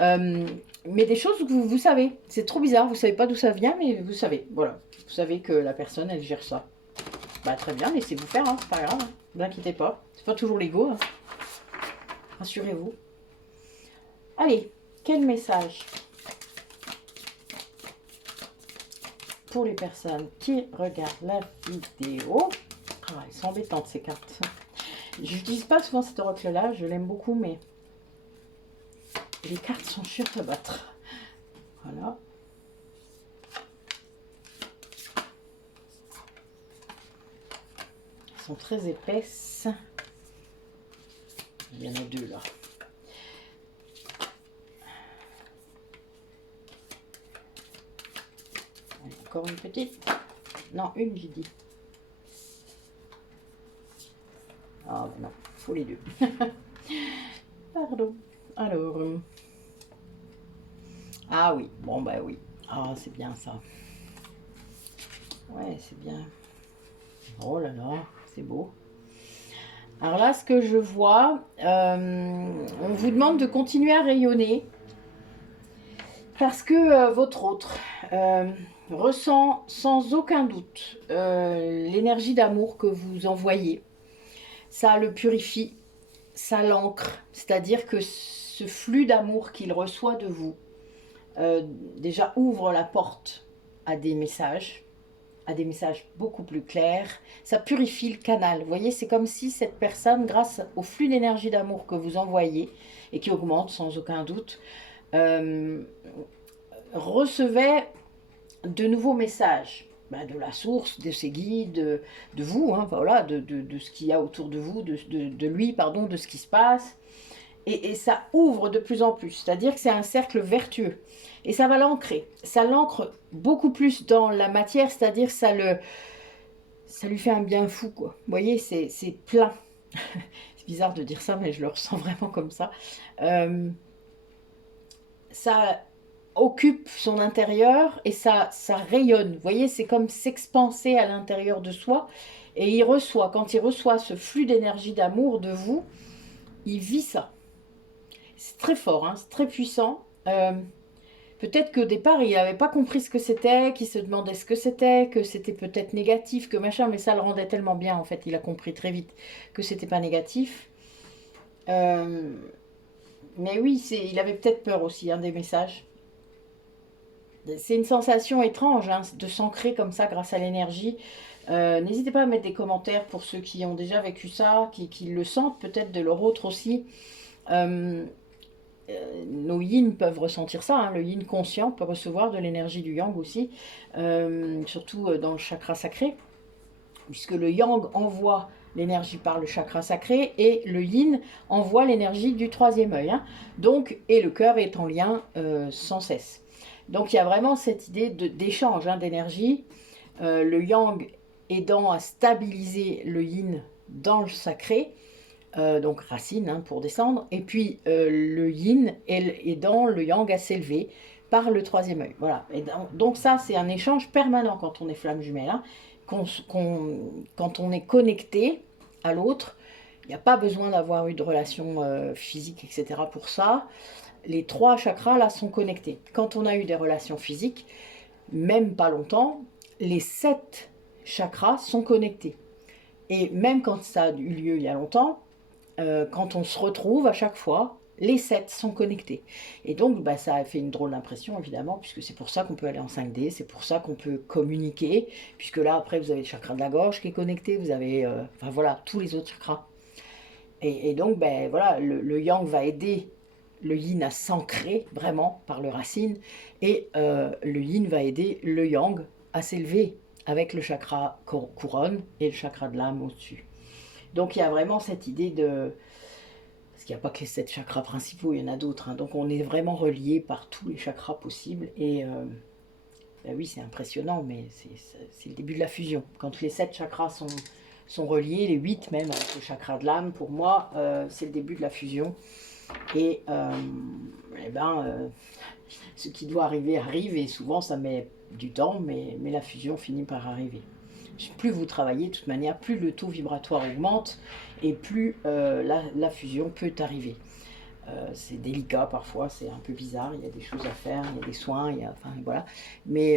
Hein. Mais des choses que vous savez. C'est trop bizarre. Vous savez pas d'où ça vient, mais vous savez. Voilà. Vous savez que la personne, elle gère ça. Bah très bien, laissez-vous faire. Hein, c'est pas grave. Hein. Ne vous inquiétez pas. C'est pas toujours l'ego. Hein. Rassurez-vous. Allez, quel message pour les personnes qui regardent la vidéo? Ah, elles sont embêtantes ces cartes. Je n'utilise pas souvent cet oracle là, je l'aime beaucoup, mais les cartes sont chiantes à battre. Voilà. Elles sont très épaisses. Il y en a 2 là. Encore une petite. Non, une, j'ai dit. Ah non, il faut les 2. Pardon. Alors. Ah oui, bon bah oui. Ah, c'est bien ça. Ouais, c'est bien. Oh là là, c'est beau. Alors là, ce que je vois, on vous demande de continuer à rayonner. Parce que votre autre ressent sans aucun doute l'énergie d'amour que vous envoyez. Ça le purifie, ça l'ancre. C'est-à-dire que ce flux d'amour qu'il reçoit de vous, déjà ouvre la porte à des messages, à des messages beaucoup plus clairs. Ça purifie le canal. Vous voyez, c'est comme si cette personne, grâce au flux d'énergie d'amour que vous envoyez, et qui augmente sans aucun doute, euh, recevait de nouveaux messages. De la source, de ses guides, de vous, hein, voilà, de ce qu'il y a autour de vous, de lui, pardon, de ce qui se passe. Et ça ouvre de plus en plus, c'est-à-dire que c'est un cercle vertueux. Et ça va l'ancrer. Ça l'ancre beaucoup plus dans la matière, c'est-à-dire ça lui fait un bien fou, quoi. Vous voyez, c'est plein. C'est bizarre de dire ça, mais je le ressens vraiment comme ça. Ça occupe son intérieur et ça rayonne. Vous voyez, c'est comme s'expanser à l'intérieur de soi. Et quand il reçoit ce flux d'énergie d'amour de vous, il vit ça. C'est très fort, hein, c'est très puissant. Peut-être qu'au départ, il n'avait pas compris ce que c'était, qu'il se demandait ce que c'était, que c'était peut-être négatif, que machin, mais ça le rendait tellement bien, en fait. Il a compris très vite que c'était pas négatif. Mais oui, il avait peut-être peur aussi, hein, des messages. C'est une sensation étrange, hein, de s'ancrer comme ça grâce à l'énergie. N'hésitez pas à mettre des commentaires pour ceux qui ont déjà vécu ça, qui le sentent peut-être de leur autre aussi. Nos yin peuvent ressentir ça, hein. Le yin conscient peut recevoir de l'énergie du yang aussi, surtout dans le chakra sacré, puisque le yang envoie l'énergie par le chakra sacré et le yin envoie l'énergie du troisième œil, hein. Donc, et le cœur est en lien sans cesse. Donc il y a vraiment cette idée d'échange, hein, d'énergie, le yang aidant à stabiliser le yin dans le sacré, donc racine, hein, pour descendre, et puis le yin aidant le yang à s'élever par le troisième œil. Voilà. Et donc ça, c'est un échange permanent quand on est flamme jumelle, hein. Quand on est connecté à l'autre, il n'y a pas besoin d'avoir eu de relation physique, etc. pour ça. Les 3 chakras là sont connectés. Quand on a eu des relations physiques, même pas longtemps, les 7 chakras sont connectés. Et même quand ça a eu lieu il y a longtemps, quand on se retrouve à chaque fois, les 7 sont connectés. Et donc ça a fait une drôle d'impression évidemment, puisque c'est pour ça qu'on peut aller en 5D, c'est pour ça qu'on peut communiquer, puisque là après vous avez le chakra de la gorge qui est connecté, vous avez enfin voilà, tous les autres chakras. Et donc voilà, le yang va aider le yin à s'ancrer vraiment par le racine, et le yin va aider le yang à s'élever avec le chakra couronne et le chakra de l'âme au-dessus. Donc il y a vraiment cette idée de... Parce qu'il n'y a pas que les 7 chakras principaux, il y en a d'autres, hein. Donc on est vraiment relié par tous les chakras possibles, et oui, c'est impressionnant, mais c'est le début de la fusion. Quand les 7 chakras sont reliés, les 8 même, avec le chakra de l'âme, pour moi, c'est le début de la fusion. Et ce qui doit arriver arrive, et souvent ça met du temps, mais la fusion finit par arriver. Plus vous travaillez de toute manière, plus le taux vibratoire augmente, et plus la fusion peut arriver. C'est délicat parfois, c'est un peu bizarre, il y a des choses à faire, il y a des soins, enfin voilà, mais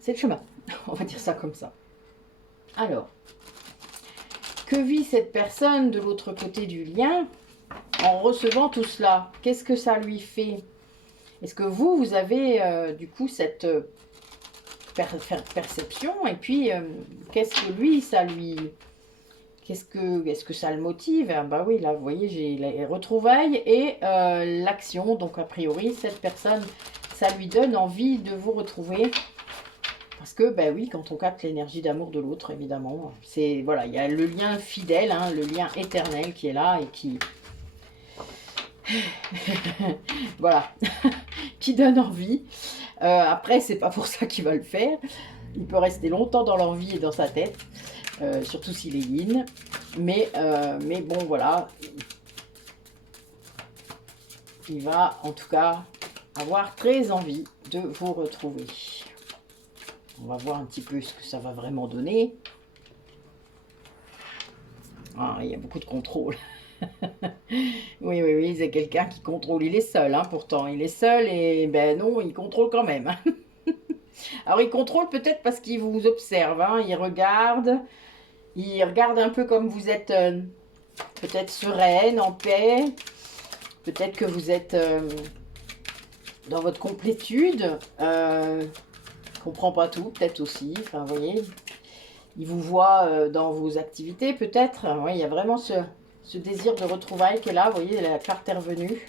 c'est le chemin, on va dire ça comme ça. Alors, que vit cette personne de l'autre côté du lien en recevant tout cela? Qu'est-ce que ça lui fait? Est-ce que vous avez du coup cette perception, et puis qu'est-ce que lui, ça lui... Est-ce que ça le motive? Bah oui, là vous voyez, j'ai les retrouvailles et l'action, donc a priori cette personne, ça lui donne envie de vous retrouver. Parce que, ben oui, quand on capte l'énergie d'amour de l'autre, évidemment, c'est, voilà, il y a le lien fidèle, hein, le lien éternel qui est là et qui... voilà, qui donne envie. Après, c'est pas pour ça qu'il va le faire. Il peut rester longtemps dans l'envie et dans sa tête, surtout s'il est yin. Mais bon, voilà. Il va, en tout cas, avoir très envie de vous retrouver. On va voir un petit peu ce que ça va vraiment donner. Ah, il y a beaucoup de contrôle. Oui, c'est quelqu'un qui contrôle. Il est seul, hein, pourtant. Il est seul et ben non, il contrôle quand même. Hein. Alors, il contrôle peut-être parce qu'il vous observe. Hein, il regarde un peu comme vous êtes peut-être sereine, en paix. Peut-être que vous êtes dans votre complétude. comprend pas tout, peut-être aussi. Enfin, vous voyez, il vous voit dans vos activités, peut-être. Oui, il y a vraiment ce désir de retrouvailles qui est là. Vous voyez, la carte est revenue.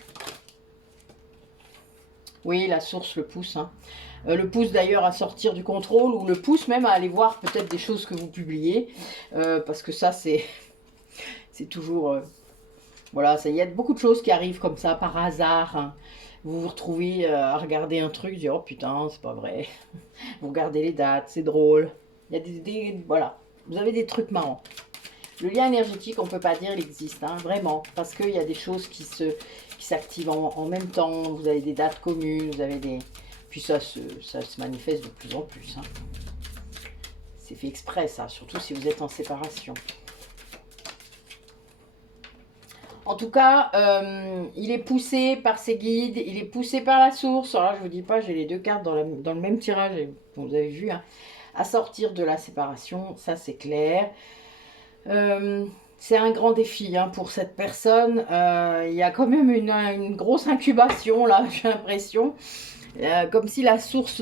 Oui, la source le pousse. Hein. Le pousse d'ailleurs à sortir du contrôle ou le pousse même à aller voir peut-être des choses que vous publiez. Parce que ça, c'est toujours... voilà, il y a beaucoup de choses qui arrivent comme ça par hasard. Hein. Vous vous retrouvez à regarder un truc, dire oh putain, c'est pas vrai. Vous regardez les dates, c'est drôle. Il y a voilà, vous avez des trucs marrants. Le lien énergétique, on peut pas dire il existe, hein, vraiment, parce qu'il y a des choses qui s'activent en même temps. Vous avez des dates communes, vous avez des, puis ça se manifeste de plus en plus. Hein. C'est fait exprès, ça, surtout si vous êtes en séparation. En tout cas, il est poussé par ses guides, il est poussé par la source. Alors là, je vous dis pas, j'ai les deux cartes dans le même tirage, vous avez vu, hein, à sortir de la séparation, ça c'est clair. C'est un grand défi hein, pour cette personne. Il y a quand même une grosse incubation là, j'ai l'impression. Comme si la source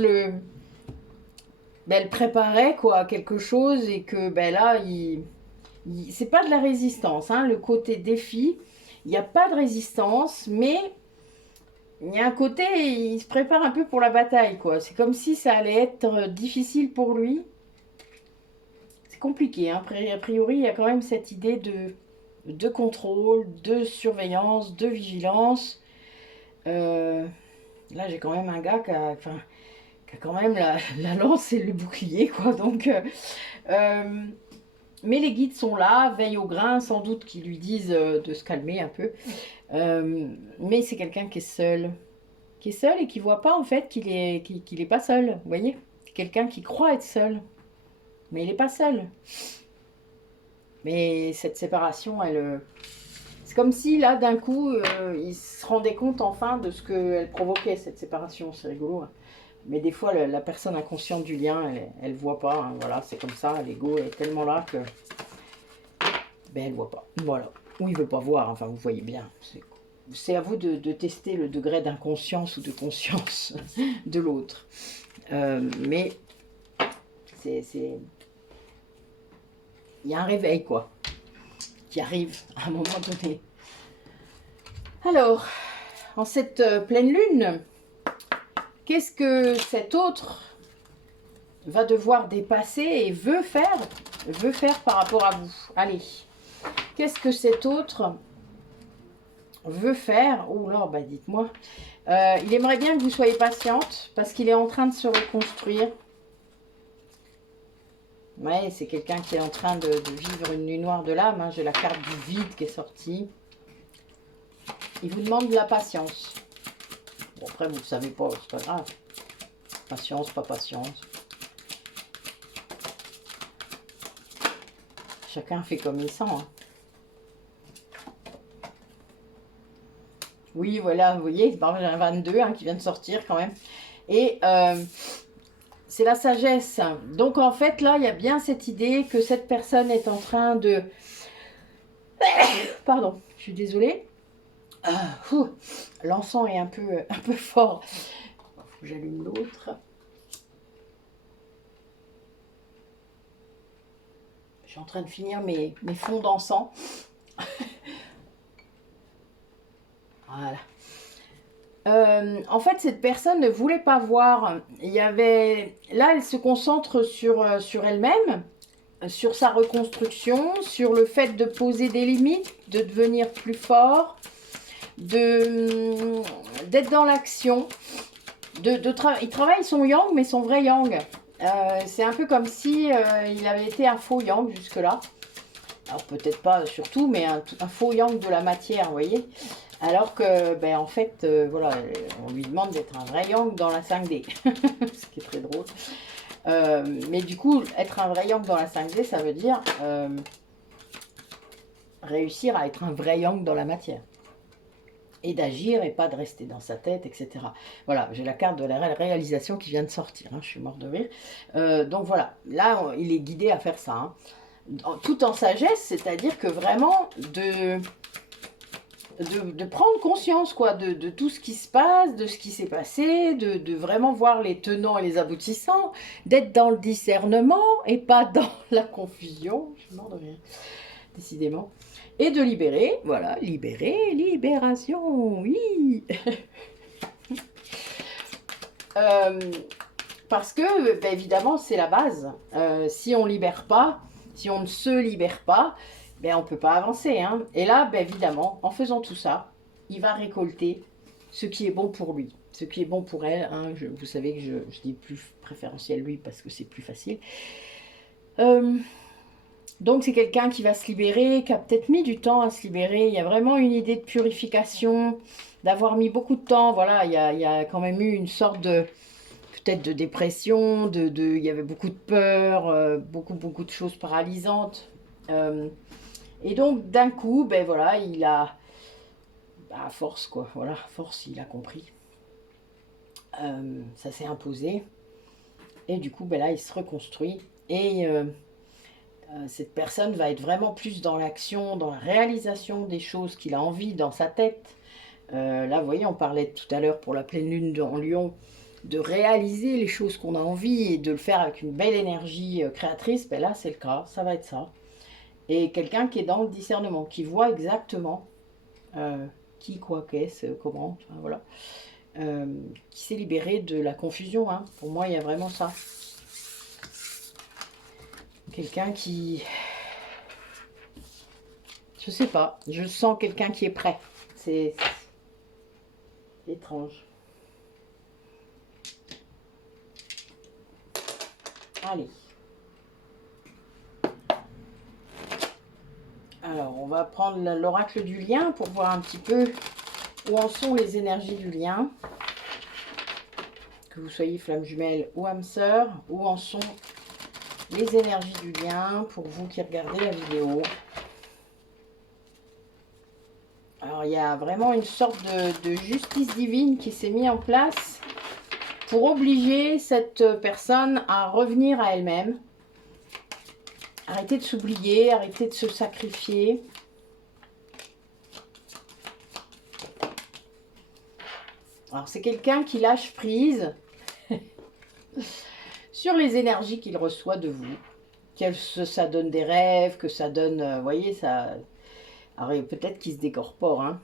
elle préparait quoi, quelque chose et que ben, là, c'est pas de la résistance. Hein, le côté défi, il n'y a pas de résistance, mais il y a un côté, il se prépare un peu pour la bataille. Quoi. C'est comme si ça allait être difficile pour lui. C'est compliqué. Hein. A priori, il y a quand même cette idée de contrôle, de surveillance, de vigilance. Là, j'ai quand même un gars qui a quand même la lance et le bouclier. Quoi. Donc... mais les guides sont là, veillent au grain, sans doute qu'ils lui disent de se calmer un peu. Mais c'est quelqu'un qui est seul. Qui est seul et qui ne voit pas en fait qu'il est pas seul. Vous voyez? Quelqu'un qui croit être seul. Mais il n'est pas seul. Mais cette séparation, c'est comme si là, d'un coup, il se rendait compte enfin de ce qu'elle provoquait, cette séparation. C'est rigolo. Hein. Mais des fois, la personne inconsciente du lien, elle voit pas. Hein, voilà, c'est comme ça. L'ego est tellement là que ben, elle voit pas. Voilà. Ou il veut pas voir. Enfin, vous voyez bien. C'est à vous de tester le degré d'inconscience ou de conscience de l'autre. Mais il y a un réveil, quoi, qui arrive à un moment donné. Alors, en cette pleine lune, qu'est-ce que cet autre va devoir dépasser et veut faire par rapport à vous? Allez, qu'est-ce que cet autre veut faire? Oh là, bah dites-moi. Il aimerait bien que vous soyez patiente parce qu'il est en train de se reconstruire. Ouais, c'est quelqu'un qui est en train de vivre une nuit noire de l'âme. Hein. J'ai la carte du vide qui est sortie. Il vous demande de la patience. Bon, après, vous ne savez pas, c'est pas grave. Patience, pas patience. Chacun fait comme il sent. Hein. Oui, voilà, vous voyez, j'ai un 22 hein, qui vient de sortir quand même. Et c'est la sagesse. Donc en fait, là, il y a bien cette idée que cette personne est en train de... Pardon, je suis désolée. L'encens est un peu fort. Il faut que j'allume l'autre. Je suis en train de finir mes fonds d'encens. Voilà. En fait, cette personne ne voulait pas voir. Il y avait... Là, elle se concentre sur elle-même, sur sa reconstruction, sur le fait de poser des limites, de devenir plus fort, d'être dans l'action. Il travaille son yang, mais son vrai yang. C'est un peu comme si il avait été un faux yang jusque-là. Alors peut-être pas surtout, mais un faux yang de la matière, vous voyez. Alors que, ben, en fait, voilà, on lui demande d'être un vrai yang dans la 5D. Ce qui est très drôle. Mais du coup, être un vrai yang dans la 5D, ça veut dire réussir à être un vrai yang dans la matière. Et d'agir et pas de rester dans sa tête, etc. Voilà, j'ai la carte de la réalisation qui vient de sortir. Hein, je suis morte de rire. Donc voilà, là, il est guidé à faire ça. Hein. Tout en sagesse, c'est-à-dire que vraiment, de prendre conscience quoi, de tout ce qui se passe, de ce qui s'est passé, de vraiment voir les tenants et les aboutissants, d'être dans le discernement et pas dans la confusion, je m'en rien, décidément, et de libérer, voilà, libérer, libération, oui. Parce que, ben, évidemment, c'est la base. Si on libère pas, si on ne se libère pas, ben, on ne peut pas avancer. Hein. Et là, ben, évidemment, en faisant tout ça, il va récolter ce qui est bon pour lui, ce qui est bon pour elle. Hein. Vous savez que je dis plus préférentiel lui parce que c'est plus facile. Donc c'est quelqu'un qui va se libérer, qui a peut-être mis du temps à se libérer. Il y a vraiment une idée de purification, d'avoir mis beaucoup de temps. Voilà, il y a quand même eu une sorte de peut-être de dépression, il y avait beaucoup de peur, beaucoup de choses paralysantes. Et donc d'un coup, ben voilà, il a, à force quoi, voilà, force, il a compris. Ça s'est imposé. Et du coup, ben là, il se reconstruit. Et cette personne va être vraiment plus dans l'action, dans la réalisation des choses qu'il a envie dans sa tête. Là, vous voyez, on parlait tout à l'heure pour la pleine lune en Lion, de réaliser les choses qu'on a envie et de le faire avec une belle énergie créatrice, ben là c'est le cas, ça va être ça. Et quelqu'un qui est dans le discernement, qui voit exactement qui, quoi, qu'est-ce, comment, enfin, voilà. Qui s'est libéré de la confusion, hein. Pour moi il y a vraiment ça. Quelqu'un qui... Je sais pas, je sens quelqu'un qui est prêt. C'est étrange. Allez. Alors, on va prendre l'oracle du lien pour voir un petit peu où en sont les énergies du lien. Que vous soyez flamme jumelle ou âme sœur, où en sont les énergies du lien pour vous qui regardez la vidéo. Alors, il y a vraiment une sorte de justice divine qui s'est mise en place pour obliger cette personne à revenir à elle-même. Arrêtez de s'oublier, arrêtez de se sacrifier. Alors, c'est quelqu'un qui lâche prise sur les énergies qu'il reçoit de vous. Que ça donne des rêves, que ça donne... vous voyez, ça... Alors, peut-être qu'il se décorpore. Hein.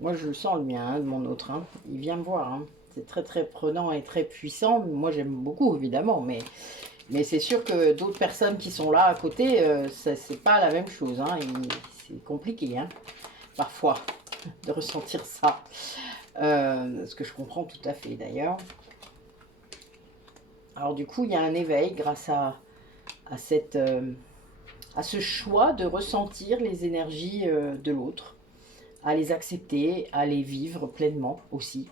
Moi, je le sens, le mien, hein, de mon autre. Hein. Il vient me voir. Hein. C'est très, très prenant et très puissant. Moi, j'aime beaucoup, évidemment, mais c'est sûr que d'autres personnes qui sont là à côté, c'est pas la même chose. Hein. C'est compliqué, hein, parfois, de ressentir ça. Ce que je comprends tout à fait, d'ailleurs. Alors, du coup, il y a un éveil grâce à ce choix de ressentir les énergies de l'autre, à les accepter, à les vivre pleinement aussi.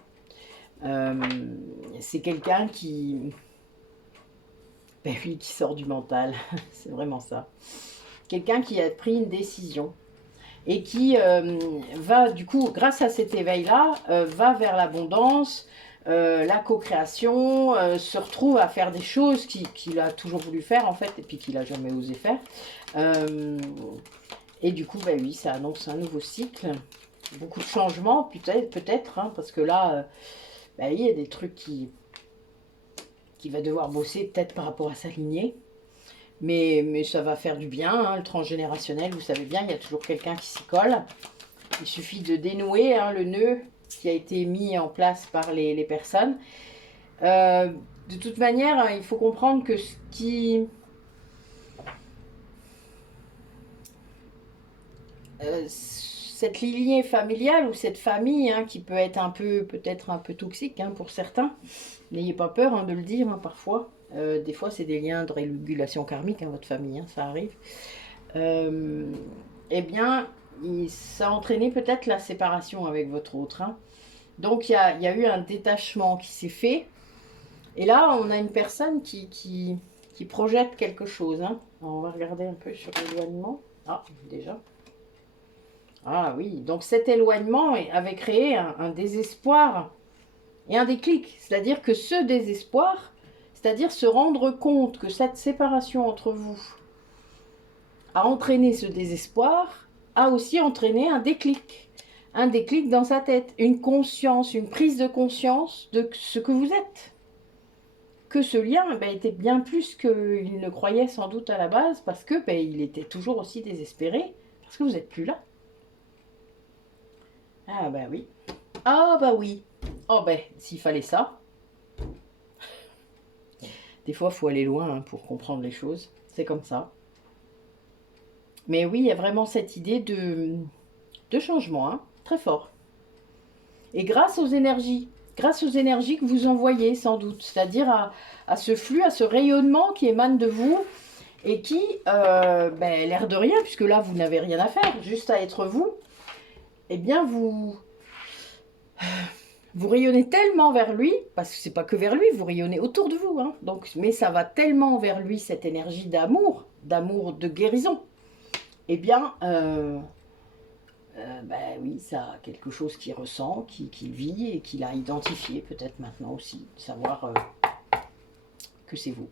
C'est quelqu'un qui... Ben oui, qui sort du mental, c'est vraiment ça. Quelqu'un qui a pris une décision et qui va, du coup, grâce à cet éveil-là, va vers l'abondance, la co-création, se retrouve à faire des choses qu'il a toujours voulu faire, en fait, et puis qu'il n'a jamais osé faire. Et du coup, ben oui, ça annonce un nouveau cycle. Beaucoup de changements, peut-être, hein, parce que là, ben, il y a des trucs qui va devoir bosser peut-être par rapport à sa lignée. Mais ça va faire du bien, hein, le transgénérationnel, vous savez bien, il y a toujours quelqu'un qui s'y colle. Il suffit de dénouer hein, le nœud qui a été mis en place par les personnes. De toute manière, hein, il faut comprendre que ce qui... cette lignée familiale ou cette famille hein, qui peut être peut-être un peu toxique hein, pour certains, n'ayez pas peur hein, de le dire hein, parfois. Des fois, c'est des liens de régulation karmique, hein, votre famille, hein, ça arrive. Eh bien, ça a entraîné peut-être la séparation avec votre autre. Hein. Donc, il y a eu un détachement qui s'est fait. Et là, on a une personne qui projette quelque chose. Hein. Alors, on va regarder un peu sur l'éloignement. Ah, déjà. Ah oui, donc cet éloignement avait créé un désespoir et un déclic. C'est-à-dire que ce désespoir... C'est-à-dire se rendre compte que cette séparation entre vous a entraîné ce désespoir, a aussi entraîné un déclic. un déclic dans sa tête, une conscience, une prise de conscience de ce que vous êtes. Que ce lien était bien plus qu'il ne croyait sans doute à la base, parce que il était toujours aussi désespéré, parce que vous n'êtes plus là. Ah bah oui. Ah bah oui. Oh s'il fallait ça. Des fois, il faut aller loin pour comprendre les choses. C'est comme ça. Mais oui, il y a vraiment cette idée de changement, hein, très fort. Et grâce aux énergies que vous envoyez sans doute, c'est-à-dire à ce flux, à ce rayonnement qui émane de vous et qui, l'air de rien, puisque là vous n'avez rien à faire, juste à être vous, eh bien vous rayonnez tellement vers lui, parce que c'est pas que vers lui, vous rayonnez autour de vous, hein, donc, mais ça va tellement vers lui, cette énergie d'amour de guérison, eh bien, oui, ça a quelque chose qu'il ressent, qu'il vit et qu'il a identifié peut-être maintenant aussi, savoir que c'est vous.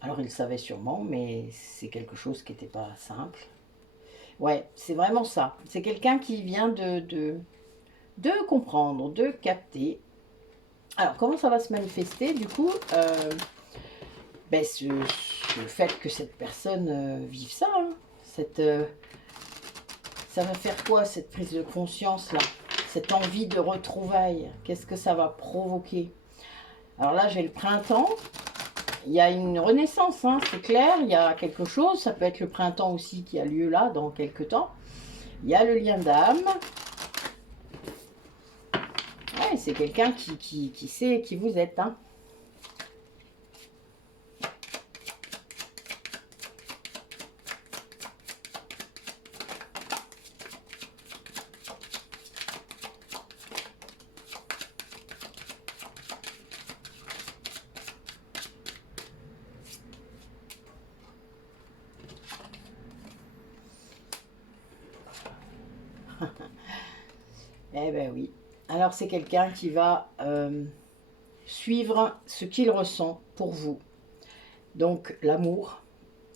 Alors il le savait sûrement, mais c'est quelque chose qui n'était pas simple. Ouais, c'est vraiment ça. C'est quelqu'un qui vient de comprendre, de capter. Alors comment ça va se manifester du coup le fait que cette personne vive ça, hein, ça va faire quoi cette prise de conscience là, cette envie de retrouvailles? Qu'est-ce que ça va provoquer? Alors là j'ai le printemps, il y a une renaissance, hein, c'est clair, il y a quelque chose, ça peut être le printemps aussi qui a lieu là dans quelques temps. Il y a le lien d'âme. Ouais, c'est quelqu'un qui sait qui vous êtes, hein. Eh ben oui. Alors c'est quelqu'un qui va suivre ce qu'il ressent pour vous. Donc l'amour,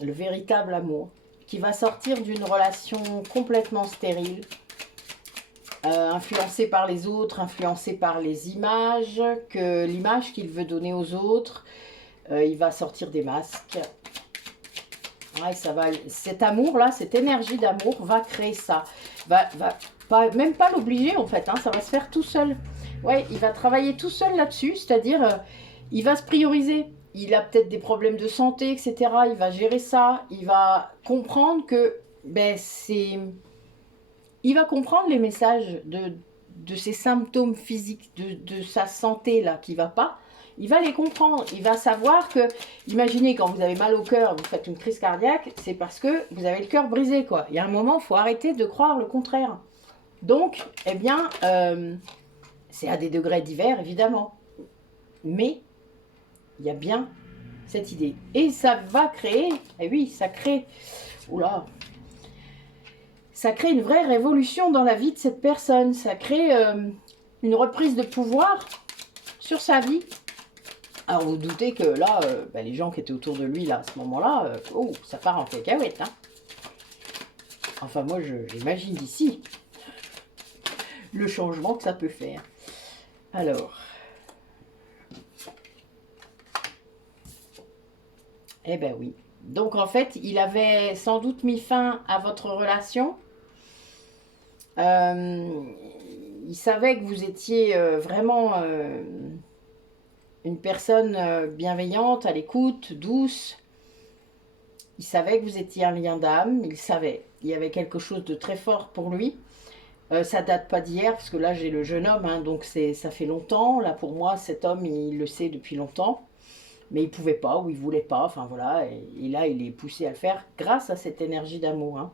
le véritable amour, qui va sortir d'une relation complètement stérile, influencé par les autres, influencé par les images, que l'image qu'il veut donner aux autres, il va sortir des masques. Ouais, ça va, cet amour-là, cette énergie d'amour va créer ça. Va même pas l'obliger en fait, hein, ça va se faire tout seul. Ouais, il va travailler tout seul là-dessus, c'est-à-dire il va se prioriser. Il a peut-être des problèmes de santé, etc. Il va gérer ça. Il va comprendre que c'est... Il va comprendre les messages de ses symptômes physiques, de sa santé là qui va pas. Il va les comprendre. Il va savoir que, imaginez quand vous avez mal au cœur, vous faites une crise cardiaque, c'est parce que vous avez le cœur brisé, quoi. Il y a un moment, il faut arrêter de croire le contraire. Donc, eh bien, c'est à des degrés divers, évidemment. Mais il y a bien cette idée. Et ça va créer, eh oui, ça crée, oula, ça crée une vraie révolution dans la vie de cette personne. Ça crée une reprise de pouvoir sur sa vie. Alors vous doutez que là, les gens qui étaient autour de lui là, à ce moment-là, ça part en cacahuète. Hein. Enfin moi j'imagine d'ici le changement que ça peut faire. Alors, eh ben oui. Donc en fait, il avait sans doute mis fin à votre relation. Il savait que vous étiez vraiment une personne bienveillante, à l'écoute, douce. Il savait que vous étiez un lien d'âme, il savait. Il y avait quelque chose de très fort pour lui. Ça date pas d'hier, parce que là j'ai le jeune homme, hein, donc ça fait longtemps. Là pour moi, cet homme, il le sait depuis longtemps. Mais il pouvait pas, ou il voulait pas, enfin voilà. Et là, il est poussé à le faire grâce à cette énergie d'amour. Hein.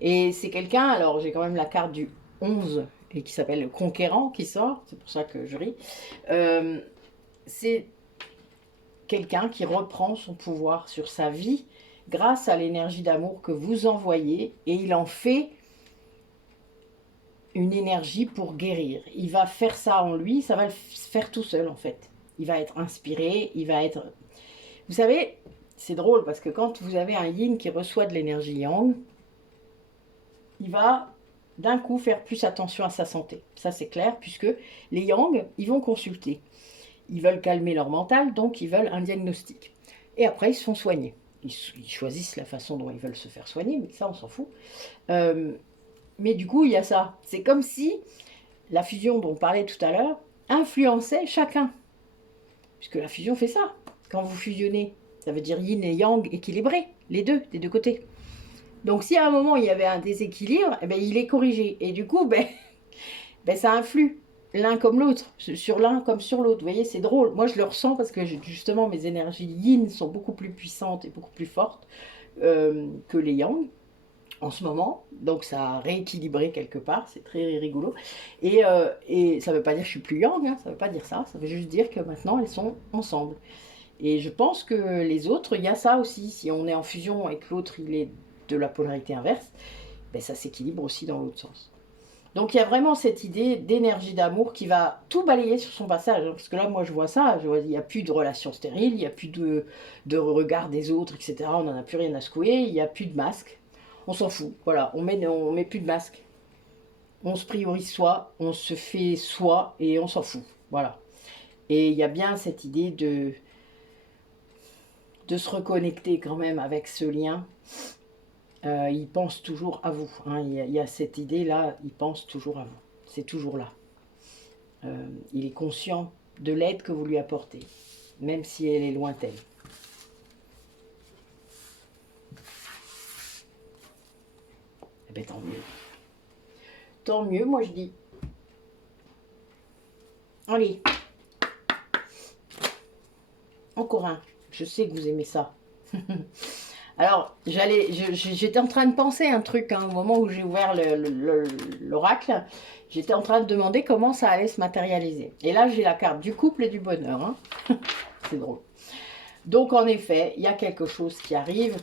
Et c'est quelqu'un, alors j'ai quand même la carte du 11, et qui s'appelle le conquérant, qui sort, c'est pour ça que je ris. C'est quelqu'un qui reprend son pouvoir sur sa vie grâce à l'énergie d'amour que vous envoyez, et il en fait une énergie pour guérir. Il va faire ça en lui, ça va le faire tout seul en fait. Il va être inspiré, il va être... Vous savez, c'est drôle parce que quand vous avez un yin qui reçoit de l'énergie yang, il va d'un coup faire plus attention à sa santé. Ça c'est clair, puisque les yang, ils vont consulter. Ils veulent calmer leur mental, donc ils veulent un diagnostic. Et après, ils se font soigner. Ils choisissent la façon dont ils veulent se faire soigner, mais ça, on s'en fout. Euh, mais du coup, il y a ça. C'est comme si la fusion dont on parlait tout à l'heure influençait chacun. Puisque la fusion fait ça. Quand vous fusionnez, ça veut dire yin et yang équilibrés, les deux, des deux côtés. Donc si à un moment il y avait un déséquilibre, eh ben, il est corrigé. Et du coup, ça influe l'un comme l'autre, sur l'un comme sur l'autre. Vous voyez, c'est drôle. Moi, je le ressens parce que justement, mes énergies yin sont beaucoup plus puissantes et beaucoup plus fortes que les yang en ce moment. Donc ça a rééquilibré quelque part, c'est très rigolo. Et ça ne veut pas dire que je suis plus yang, hein, ça ne veut pas dire ça. Ça veut juste dire que maintenant, elles sont ensemble. Et je pense que les autres, il y a ça aussi. Si on est en fusion et que l'autre, il est de la polarité inverse, ben ça s'équilibre aussi dans l'autre sens. Donc il y a vraiment cette idée d'énergie d'amour qui va tout balayer sur son passage. Parce que là, moi, je vois ça. Il n'y a plus de relations stériles, il n'y a plus de regard des autres, etc. On n'en a plus rien à secouer. Il n'y a plus de masque. On s'en fout. Voilà, on met plus de masque. On se priorise soi, on se fait soi et on s'en fout. Voilà. Et il y a bien cette idée de se reconnecter quand même avec ce lien. Il pense toujours à vous. Hein. Il y a cette idée-là, il pense toujours à vous. C'est toujours là. Il est conscient de l'aide que vous lui apportez, même si elle est lointaine. Eh bien, tant mieux. Tant mieux, moi je dis. Allez. Encore un. Je sais que vous aimez ça. Alors, j'étais en train de penser un truc hein, au moment où j'ai ouvert l'oracle. J'étais en train de demander comment ça allait se matérialiser. Et là, j'ai la carte du couple et du bonheur. Hein. C'est drôle. Donc, en effet, il y a quelque chose qui arrive.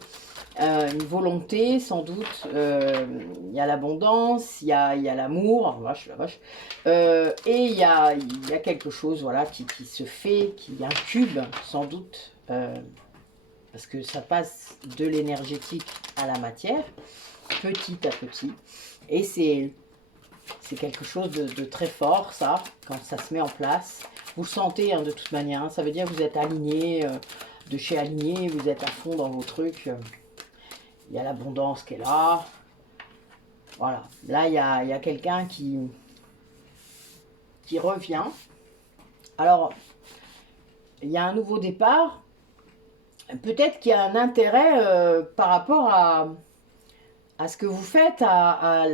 Une volonté, sans doute. Il y a l'abondance, il y a l'amour. La vache. Et il y a quelque chose voilà, qui se fait, qui incube, sans doute. Parce que ça passe de l'énergétique à la matière, petit à petit. Et c'est quelque chose de très fort, ça, quand ça se met en place. Vous le sentez hein, de toute manière, hein, ça veut dire que vous êtes aligné, de chez aligné, vous êtes à fond dans vos trucs. Il y a l'abondance qui est là. Voilà, là il y a quelqu'un qui revient. Alors, il y a un nouveau départ. Peut-être qu'il y a un intérêt par rapport à ce que vous faites, à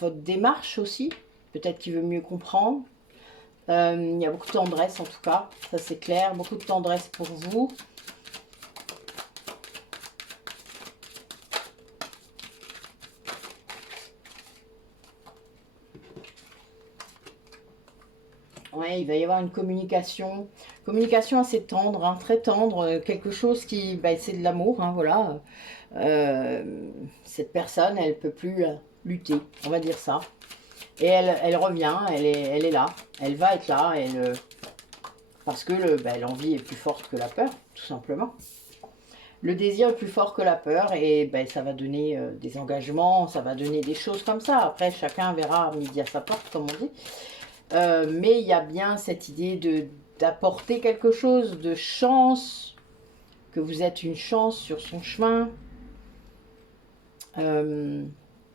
votre démarche aussi. Peut-être qu'il veut mieux comprendre. Il y a beaucoup de tendresse en tout cas, ça c'est clair. Beaucoup de tendresse pour vous. Ouais, il va y avoir une communication assez tendre, hein, très tendre, quelque chose qui, c'est de l'amour, hein, voilà. Cette personne, elle peut plus lutter, on va dire ça. Et elle revient, elle est là, elle va être là, parce que l'envie est plus forte que la peur, tout simplement. Le désir est plus fort que la peur et ça va donner des engagements, ça va donner des choses comme ça. Après, chacun verra midi à sa porte, comme on dit. Mais il y a bien cette idée d'apporter quelque chose de chance, que vous êtes une chance sur son chemin.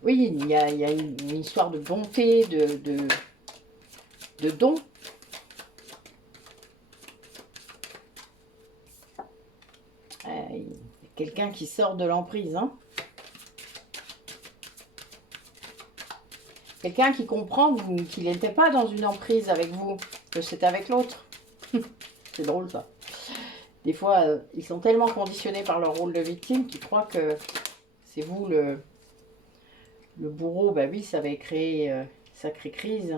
Oui, il y a une histoire de bonté, de don. Quelqu'un qui sort de l'emprise. Hein. Quelqu'un qui comprend qu'il n'était pas dans une emprise avec vous, que c'est avec l'autre. C'est drôle ça. Des fois, ils sont tellement conditionnés par leur rôle de victime qu'ils croient que c'est vous le bourreau. Ben oui, ça avait créé sacrée crise.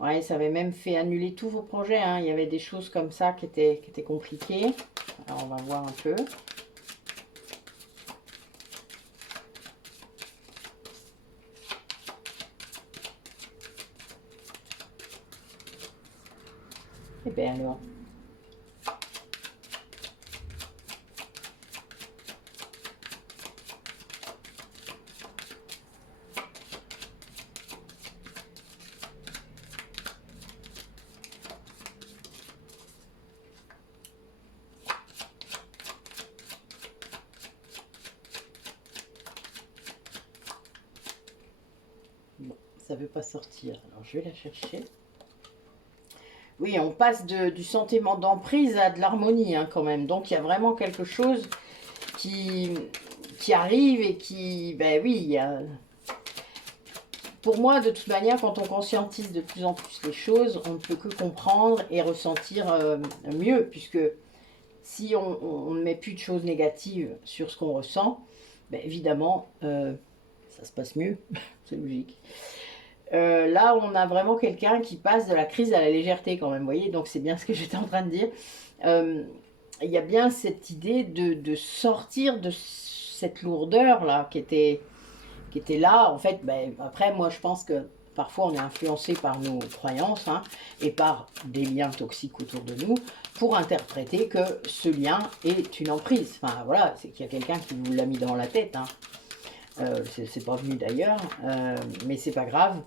Ouais, ça avait même fait annuler tous vos projets. Hein. Il y avait des choses comme ça qui étaient compliquées. Alors, on va voir un peu. Et bien alors. Bon, ça ne veut pas sortir. Alors, je vais la chercher. Oui, on passe du sentiment d'emprise à de l'harmonie, hein, quand même. Donc, il y a vraiment quelque chose qui, qui arrive et qui... Ben oui, il y a... Pour moi, de toute manière, quand on conscientise de plus en plus les choses, on ne peut que comprendre et ressentir mieux, puisque si on ne met plus de choses négatives sur ce qu'on ressent, ben évidemment, ça se passe mieux, c'est logique. Là, on a vraiment quelqu'un qui passe de la crise à la légèreté quand même, vous voyez, donc c'est bien ce que j'étais en train de dire. Il y a bien cette idée de sortir de cette lourdeur-là qui était là. En fait, ben, après, moi, je pense que parfois, on est influencé par nos croyances, hein, et par des liens toxiques autour de nous pour interpréter que ce lien est une emprise. Enfin, voilà, c'est qu'il y a quelqu'un qui vous l'a mis dans la tête. Hein. C'est pas venu d'ailleurs, mais c'est pas grave.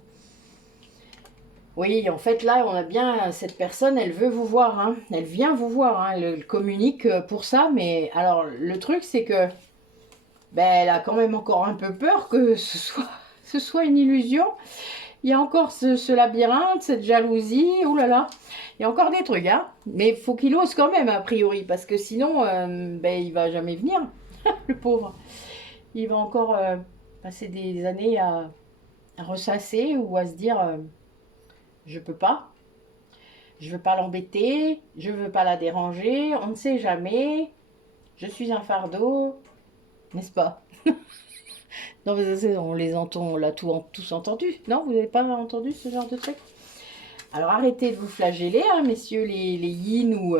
Oui, en fait, là, on a bien cette personne, elle veut vous voir, hein, elle vient vous voir, hein, elle communique pour ça, mais alors, le truc, c'est que ben, elle a quand même encore un peu peur que ce soit une illusion. Il y a encore ce labyrinthe, cette jalousie, oh là là, il y a encore des trucs, hein. Mais il faut qu'il ose quand même, a priori, parce que sinon, ben, il va jamais venir, le pauvre. Il va encore passer des années à ressasser ou à se dire, je peux pas, je veux pas l'embêter, je veux pas la déranger, on ne sait jamais, je suis un fardeau, n'est-ce pas? Non, mais ça, on les entend, on l'a tous entendu. Non, vous n'avez pas entendu ce genre de truc? Alors arrêtez de vous flageller, hein, messieurs les yin ou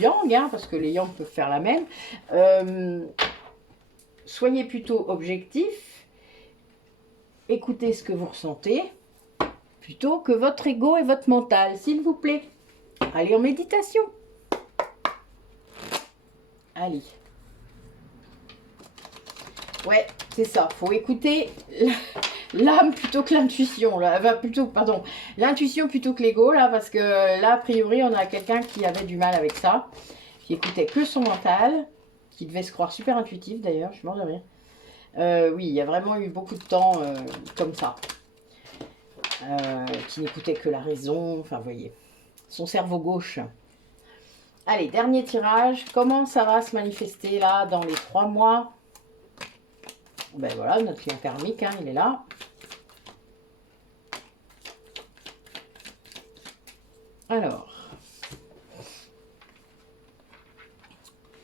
yang, hein, parce que les yang peuvent faire la même. Soyez plutôt objectifs, écoutez ce que vous ressentez, plutôt que votre ego et votre mental, s'il vous plaît. Allez en méditation. Allez. Ouais, c'est ça. Faut écouter l'âme plutôt que l'intuition. Pardon, l'intuition plutôt que l'ego, là, parce que là, a priori, on a quelqu'un qui avait du mal avec ça, qui écoutait que son mental, qui devait se croire super intuitif d'ailleurs, je suis mort de rire. Oui, il y a vraiment eu beaucoup de temps comme ça, qui n'écoutait que la raison, enfin, vous voyez, son cerveau gauche. Allez, dernier tirage. Comment ça va se manifester là dans les 3 mois? Ben voilà, notre lien karmique, hein, il est là. Alors,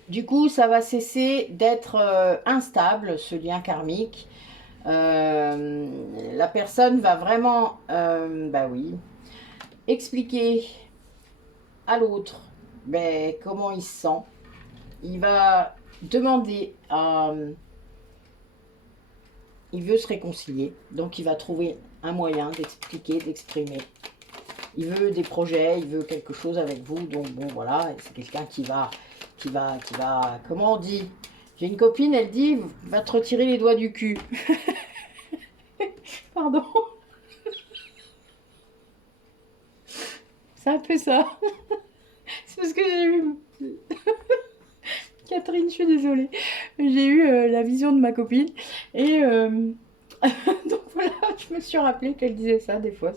du coup, ça va cesser d'être instable, ce lien karmique. La personne va vraiment, bah oui, expliquer à l'autre comment il se sent. Il va demander à... Il veut se réconcilier, donc il va trouver un moyen d'expliquer, d'exprimer. Il veut des projets, il veut quelque chose avec vous, donc bon voilà, c'est quelqu'un qui va, comment on dit? J'ai une copine, elle dit, va te retirer les doigts du cul. Pardon. C'est un peu ça. C'est parce que j'ai eu... Catherine, je suis désolée. J'ai eu la vision de ma copine. Et donc voilà, je me suis rappelé qu'elle disait ça des fois.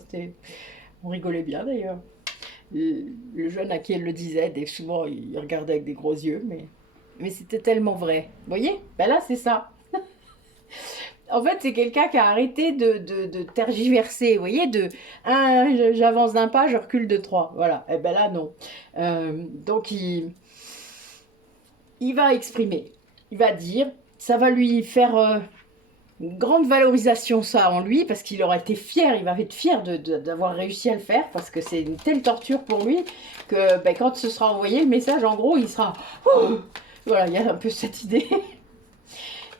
On rigolait bien d'ailleurs. Le jeune à qui elle le disait, souvent il regardait avec des gros yeux, mais c'était tellement vrai. Vous voyez? Ben là, c'est ça. En fait, c'est quelqu'un qui a arrêté de tergiverser, vous voyez, j'avance d'un pas, je recule de 3. Voilà, et ben là, non. Donc, il va exprimer, il va dire, ça va lui faire une grande valorisation, ça, en lui, parce qu'il aura été fier, il va être fier d'avoir réussi à le faire, parce que c'est une telle torture pour lui, que quand ce sera envoyé, le message, en gros, il sera... Oh, voilà, il y a un peu cette idée.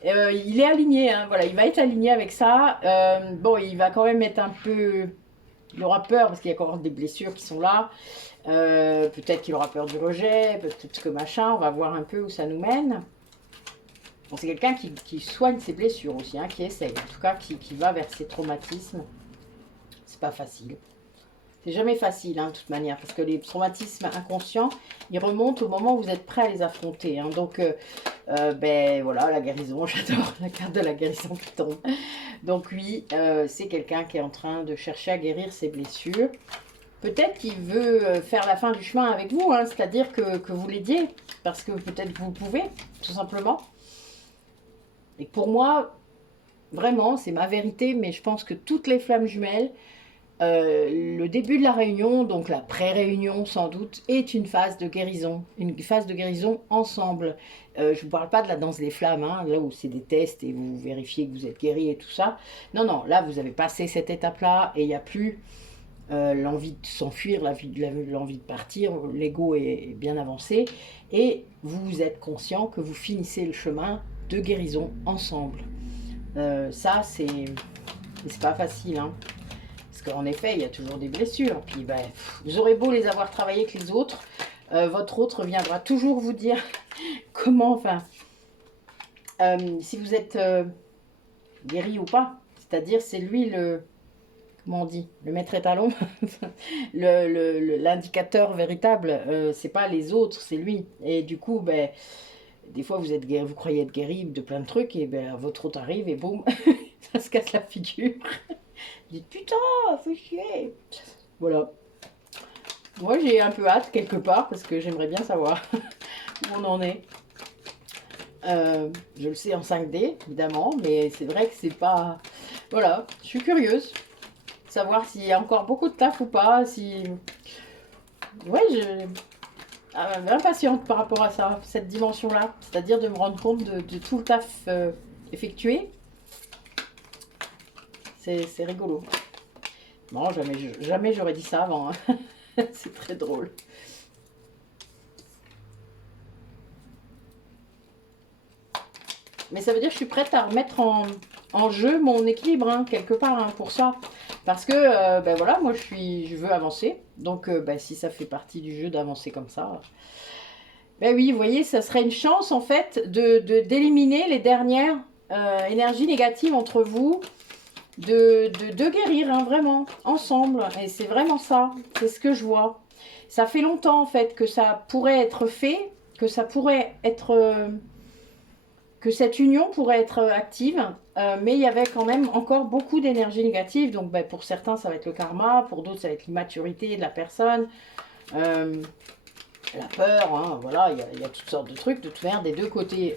Il est aligné, hein, voilà, il va être aligné avec ça. Bon, il va quand même être un peu... Il aura peur parce qu'il y a encore des blessures qui sont là. Peut-être qu'il aura peur du rejet, peut-être que machin. On va voir un peu où ça nous mène. Bon, c'est quelqu'un qui soigne ses blessures aussi, hein, qui essaye, en tout cas, qui va vers ses traumatismes. C'est pas facile. C'est jamais facile, hein, de toute manière, parce que les traumatismes inconscients, ils remontent au moment où vous êtes prêt à les affronter. Hein, donc, Ben voilà, la guérison, j'adore la carte de la guérison qui tombe. Donc oui, c'est quelqu'un qui est en train de chercher à guérir ses blessures. Peut-être qu'il veut faire la fin du chemin avec vous, hein, c'est-à-dire que vous l'aidiez, parce que peut-être vous pouvez, tout simplement. Et pour moi, vraiment, c'est ma vérité, mais je pense que toutes les flammes jumelles, le début de la réunion, donc la pré-réunion sans doute, est une phase de guérison ensemble. Je ne vous parle pas de la danse des flammes, hein, là où c'est des tests et vous vérifiez que vous êtes guéri et tout ça. Non, non, là vous avez passé cette étape-là et il n'y a plus l'envie de s'enfuir, l'envie de partir, l'ego est bien avancé et vous êtes conscient que vous finissez le chemin de guérison ensemble. Ça, c'est pas facile, hein. Parce qu'en effet, il y a toujours des blessures. Puis, ben, vous aurez beau les avoir travaillées que les autres, votre autre viendra toujours vous dire comment, enfin, si vous êtes guéri ou pas. C'est-à-dire, c'est lui comment on dit, le maître étalon, l'indicateur véritable. C'est pas les autres, c'est lui. Et du coup, ben, des fois, vous croyez être guéri de plein de trucs, et ben, votre autre arrive et boum, ça se casse la figure. Vous dites putain, fais chier. Voilà. Moi, j'ai un peu hâte quelque part parce que j'aimerais bien savoir où on en est. Je le sais en 5D, évidemment, mais c'est vrai que c'est pas... Voilà, je suis curieuse de savoir s'il y a encore beaucoup de taf ou pas, si... Ouais, je... impatiente par rapport à ça, cette dimension-là. C'est-à-dire de me rendre compte de tout le taf effectué. C'est rigolo. Non, jamais j'aurais dit ça avant. Hein. C'est très drôle. Mais ça veut dire que je suis prête à remettre en jeu mon équilibre, hein, quelque part, hein, pour ça. Parce que, ben voilà, moi je veux avancer. Donc, ben, si ça fait partie du jeu d'avancer comme ça... Ben oui, vous voyez, ça serait une chance, en fait, d'éliminer les dernières énergies négatives entre vous, de guérir, hein, vraiment, ensemble. Et c'est vraiment ça, c'est ce que je vois. Ça fait longtemps, en fait, que ça pourrait être fait, que ça pourrait être... que cette union pourrait être active, mais il y avait quand même encore beaucoup d'énergie négative. Donc ben, pour certains, ça va être le karma, pour d'autres, ça va être l'immaturité de la personne, la peur, hein, voilà, il y a toutes sortes de trucs. De toute manière, des deux côtés,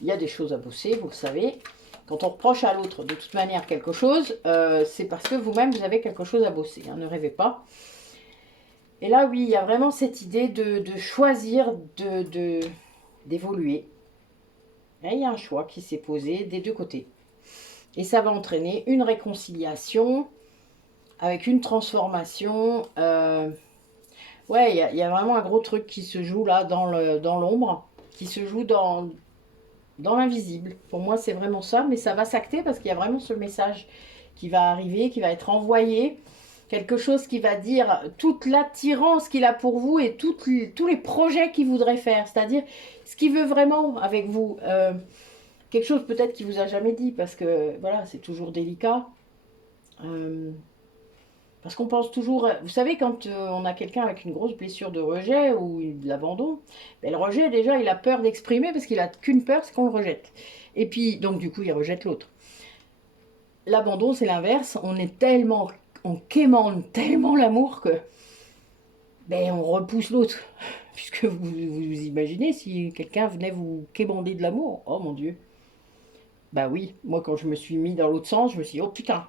il y a des choses à bosser, vous le savez. Quand on reproche à l'autre de toute manière quelque chose, c'est parce que vous-même, vous avez quelque chose à bosser, hein, ne rêvez pas. Et là, oui, il y a vraiment cette idée de choisir d'évoluer. Il y a un choix qui s'est posé des deux côtés. Et ça va entraîner une réconciliation avec une transformation. Ouais, il y a vraiment un gros truc qui se joue là dans l'ombre, qui se joue dans l'invisible. Pour moi, c'est vraiment ça, mais ça va s'acter parce qu'il y a vraiment ce message qui va arriver, qui va être envoyé. Quelque chose qui va dire toute l'attirance qu'il a pour vous et tous les projets qu'il voudrait faire. C'est-à-dire ce qu'il veut vraiment avec vous. Quelque chose peut-être qu'il vous a jamais dit parce que voilà, c'est toujours délicat. Parce qu'on pense toujours, vous savez, quand on a quelqu'un avec une grosse blessure de rejet ou de l'abandon, ben, le rejet déjà il a peur d'exprimer parce qu'il a qu'une peur, c'est qu'on le rejette. Et puis donc du coup il rejette l'autre. L'abandon c'est l'inverse, on quémande tellement l'amour que ben on repousse l'autre. Puisque vous imaginez si quelqu'un venait vous quémander de l'amour, oh mon Dieu. Bah oui, moi quand je me suis mis dans l'autre sens, je me suis dit, oh putain.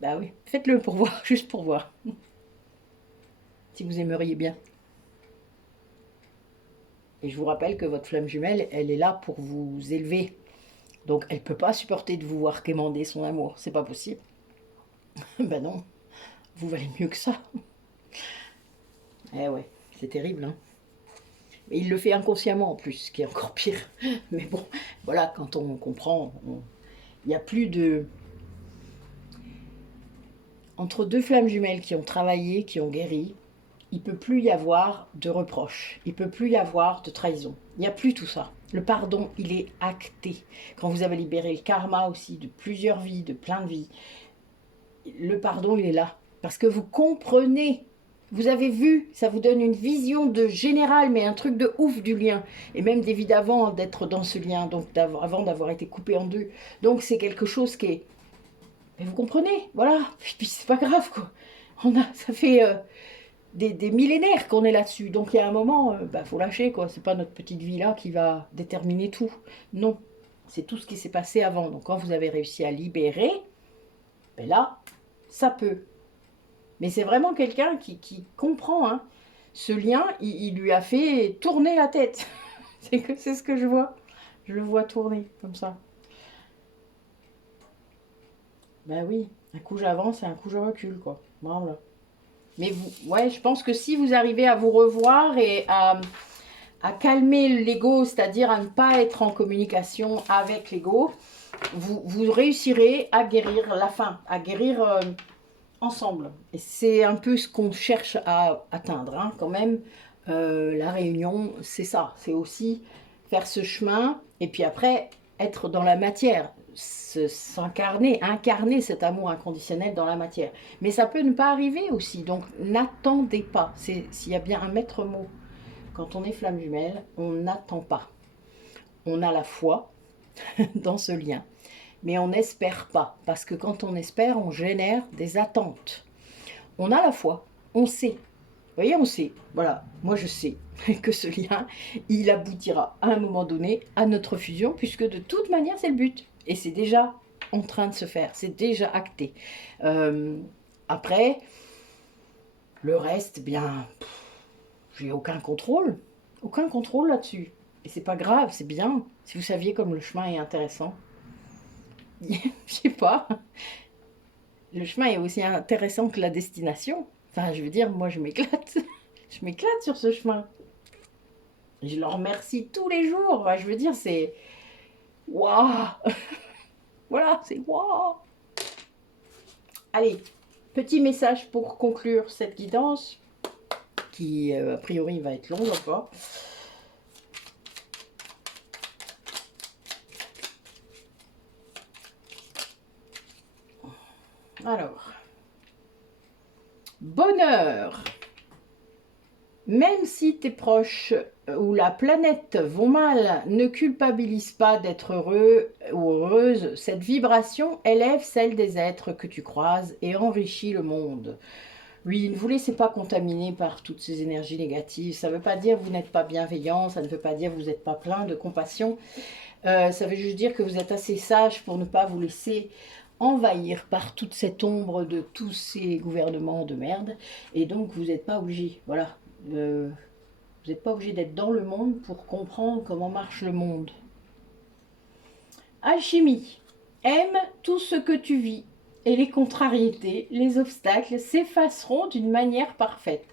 Bah oui, faites-le pour voir, juste pour voir. Si vous aimeriez bien. Et je vous rappelle que votre flamme jumelle, elle est là pour vous élever. Donc elle ne peut pas supporter de vous voir quémander son amour. C'est pas possible. Ben non, vous valez mieux que ça. Eh ouais, c'est terrible, hein. Et il le fait inconsciemment en plus, ce qui est encore pire. Mais bon, voilà, quand on comprend, il n'y a plus de... Entre deux flammes jumelles qui ont travaillé, qui ont guéri, il ne peut plus y avoir de reproches, il ne peut plus y avoir de trahison. Il n'y a plus tout ça. Le pardon, il est acté. Quand vous avez libéré le karma aussi de plusieurs vies, de plein de vies, le pardon, il est là. Parce que vous comprenez Vous avez vu, ça vous donne une vision de général, mais un truc de ouf du lien. Et même d'évidemment d'être dans ce lien, donc avant d'avoir été coupé en deux. Donc c'est quelque chose qui est... Mais vous comprenez, voilà. Puis c'est pas grave, quoi. Ça fait des millénaires qu'on est là-dessus. Donc il y a un moment, faut lâcher, quoi. C'est pas notre petite vie là qui va déterminer tout. Non, c'est tout ce qui s'est passé avant. Donc quand vous avez réussi à libérer, ben là, ça peut. Mais c'est vraiment quelqu'un qui comprend, hein. Ce lien, il lui a fait tourner la tête. C'est ce que je vois. Je le vois tourner comme ça. Ben oui, un coup j'avance et un coup je recule, quoi. Voilà. Mais vous, ouais, je pense que si vous arrivez à vous revoir et à calmer l'ego, c'est-à-dire à ne pas être en communication avec l'ego, vous réussirez à guérir la faim, à guérir ensemble. Et c'est un peu ce qu'on cherche à atteindre, hein, quand même. La réunion, c'est ça. C'est aussi faire ce chemin et puis après être dans la matière, s'incarner, incarner cet amour inconditionnel dans la matière. Mais ça peut ne pas arriver aussi. Donc n'attendez pas. S'il y a bien un maître mot, quand on est flamme jumelle, on n'attend pas. On a la foi dans ce lien. Mais on n'espère pas. Parce que quand on espère, on génère des attentes. On a la foi, on sait. Vous voyez, on sait. Voilà, moi je sais que ce lien, il aboutira à un moment donné à notre fusion, puisque de toute manière, c'est le but. Et c'est déjà en train de se faire, c'est déjà acté. Après, le reste, bien, j'ai aucun contrôle là-dessus. Et c'est pas grave, c'est bien. Si vous saviez comme le chemin est intéressant. Je sais pas. Le chemin est aussi intéressant que la destination. Enfin, je veux dire, moi, je m'éclate. Je m'éclate sur ce chemin. Je leur remercie tous les jours. Enfin, je veux dire, c'est... Waouh. Voilà, c'est waouh. Allez, petit message pour conclure cette guidance, qui, a priori, va être longue encore. Alors, bonheur. Même si tes proches ou la planète vont mal, ne culpabilise pas d'être heureux ou heureuse. Cette vibration élève celle des êtres que tu croises et enrichit le monde. Oui, ne vous laissez pas contaminer par toutes ces énergies négatives. Ça ne veut pas dire que vous n'êtes pas bienveillant, ça ne veut pas dire que vous n'êtes pas plein de compassion. Ça veut juste dire que vous êtes assez sage pour ne pas vous laisser envahir par toute cette ombre de tous ces gouvernements de merde. Et donc, vous n'êtes pas obligé. Voilà. Vous n'êtes pas obligé d'être dans le monde pour comprendre comment marche le monde. Alchimie. Aime tout ce que tu vis et les contrariétés, les obstacles s'effaceront d'une manière parfaite.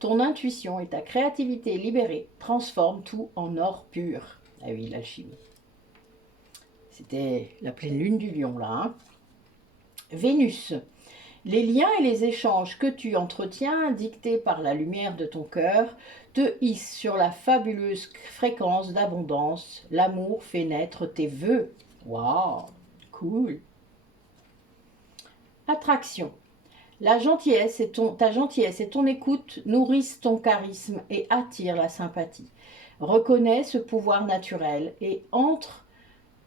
Ton intuition et ta créativité libérée transforment tout en or pur. Ah oui, l'alchimie. C'était la pleine lune du lion là. Hein. Vénus. Les liens et les échanges que tu entretiens, dictés par la lumière de ton cœur, te hissent sur la fabuleuse fréquence d'abondance. L'amour fait naître tes vœux. Waouh, cool. Attraction. Ta gentillesse et ton écoute nourrissent ton charisme et attirent la sympathie. Reconnais ce pouvoir naturel et entre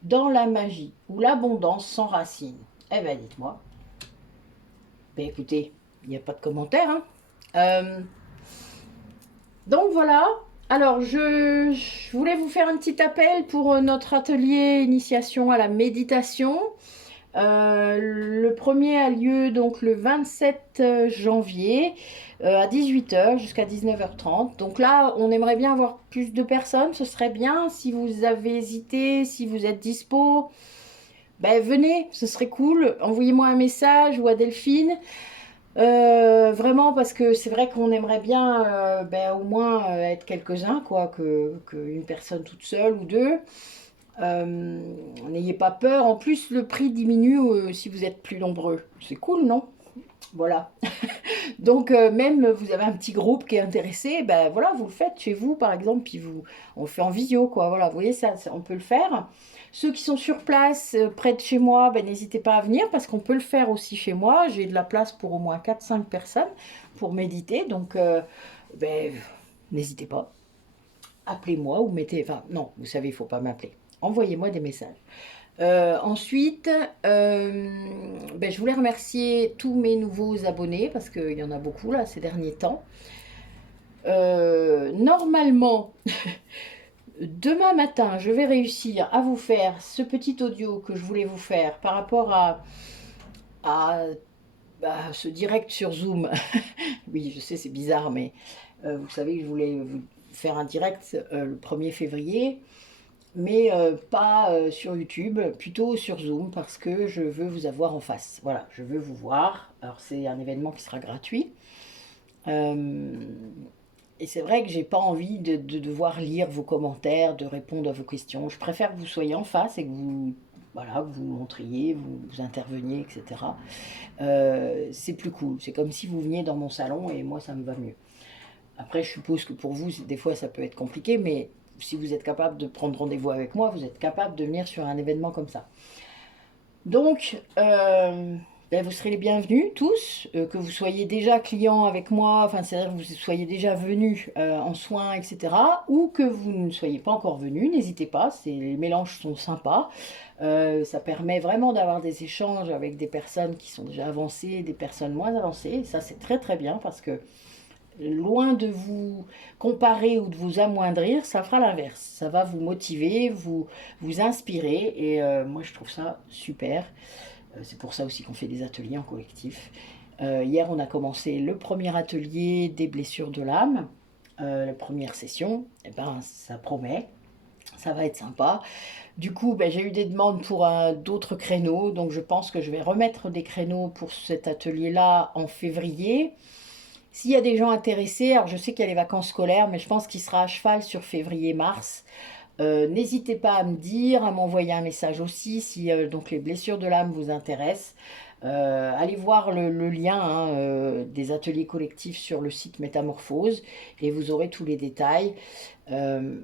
dans la magie où l'abondance s'enracine. Eh bien, dites-moi. Ben écoutez, il n'y a pas de commentaire. Hein. Donc voilà. Alors, je voulais vous faire un petit appel pour notre atelier initiation à la méditation. Le premier a lieu donc le 27 janvier à 18h jusqu'à 19h30. Donc là, on aimerait bien avoir plus de personnes. Ce serait bien si vous avez hésité, si vous êtes dispo. Ben, venez, ce serait cool. Envoyez-moi un message ou à Delphine. Vraiment parce que c'est vrai qu'on aimerait bien au moins être quelques-uns, quoi, qu'une personne toute seule ou deux. N'ayez pas peur. En plus, le prix diminue si vous êtes plus nombreux. C'est cool, non? Voilà. Donc, même vous avez un petit groupe qui est intéressé, ben voilà, vous le faites chez vous, par exemple, puis on le fait en visio, quoi. Voilà, vous voyez, on peut le faire. Ceux qui sont sur place, près de chez moi, ben, n'hésitez pas à venir parce qu'on peut le faire aussi chez moi. J'ai de la place pour au moins 4 5 personnes pour méditer. Donc, ben, n'hésitez pas. Appelez-moi ou mettez... Enfin, non, vous savez, il ne faut pas m'appeler. Envoyez-moi des messages. Ensuite, ben, je voulais remercier tous mes nouveaux abonnés parce qu'il y en a beaucoup là ces derniers temps. Normalement, demain matin, je vais réussir à vous faire ce petit audio que je voulais vous faire par rapport à, à ce direct sur Zoom. Oui, je sais, c'est bizarre, mais vous savez que je voulais vous faire un direct le 1er février. Mais pas sur YouTube, plutôt sur Zoom parce que je veux vous avoir en face. Voilà, je veux vous voir. Alors c'est un événement qui sera gratuit. Euh, et c'est vrai que j'ai pas envie de devoir lire vos commentaires, de répondre à vos questions. Je préfère que vous soyez en face et que vous, voilà, que vous montriez, vous interveniez, etc. C'est plus cool. C'est comme si vous veniez dans mon salon et moi ça me va mieux. Après, je suppose que pour vous, des fois, ça peut être compliqué, mais si vous êtes capable de prendre rendez-vous avec moi, vous êtes capable de venir sur un événement comme ça. Donc, ben, vous serez les bienvenus tous, que vous soyez déjà client avec moi, enfin, c'est-à-dire que vous soyez déjà venus en soins, etc., ou que vous ne soyez pas encore venus, n'hésitez pas, les mélanges sont sympas. Ça permet vraiment d'avoir des échanges avec des personnes qui sont déjà avancées, des personnes moins avancées, et ça c'est très très bien parce que loin de vous comparer ou de vous amoindrir, ça fera l'inverse. Ça va vous motiver, vous inspirer. Et moi, je trouve ça super. C'est pour ça aussi qu'on fait des ateliers en collectif. Hier, on a commencé le premier atelier des blessures de l'âme. La première session, eh ben, ça promet. Ça va être sympa. Du coup, ben, j'ai eu des demandes pour d'autres créneaux. Donc, je pense que je vais remettre des créneaux pour cet atelier-là en février. S'il y a des gens intéressés, alors je sais qu'il y a les vacances scolaires, mais je pense qu'il sera à cheval sur février-mars. N'hésitez pas à me dire, à m'envoyer un message aussi si donc les blessures de l'âme vous intéressent. Allez voir le lien hein, des ateliers collectifs sur le site Métamorphose et vous aurez tous les détails. Euh,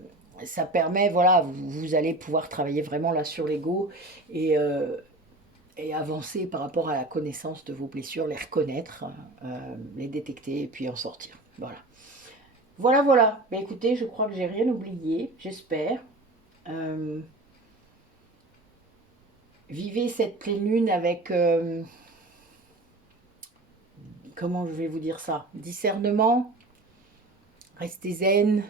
Ça permet, voilà, vous allez pouvoir travailler vraiment là sur l'ego et avancer par rapport à la connaissance de vos blessures, les reconnaître, les détecter et puis en sortir. Voilà. Voilà, voilà. Mais écoutez, je crois que j'ai rien oublié, j'espère. Euh, Vivez cette pleine lune avec, comment je vais vous dire ça, discernement, restez zen,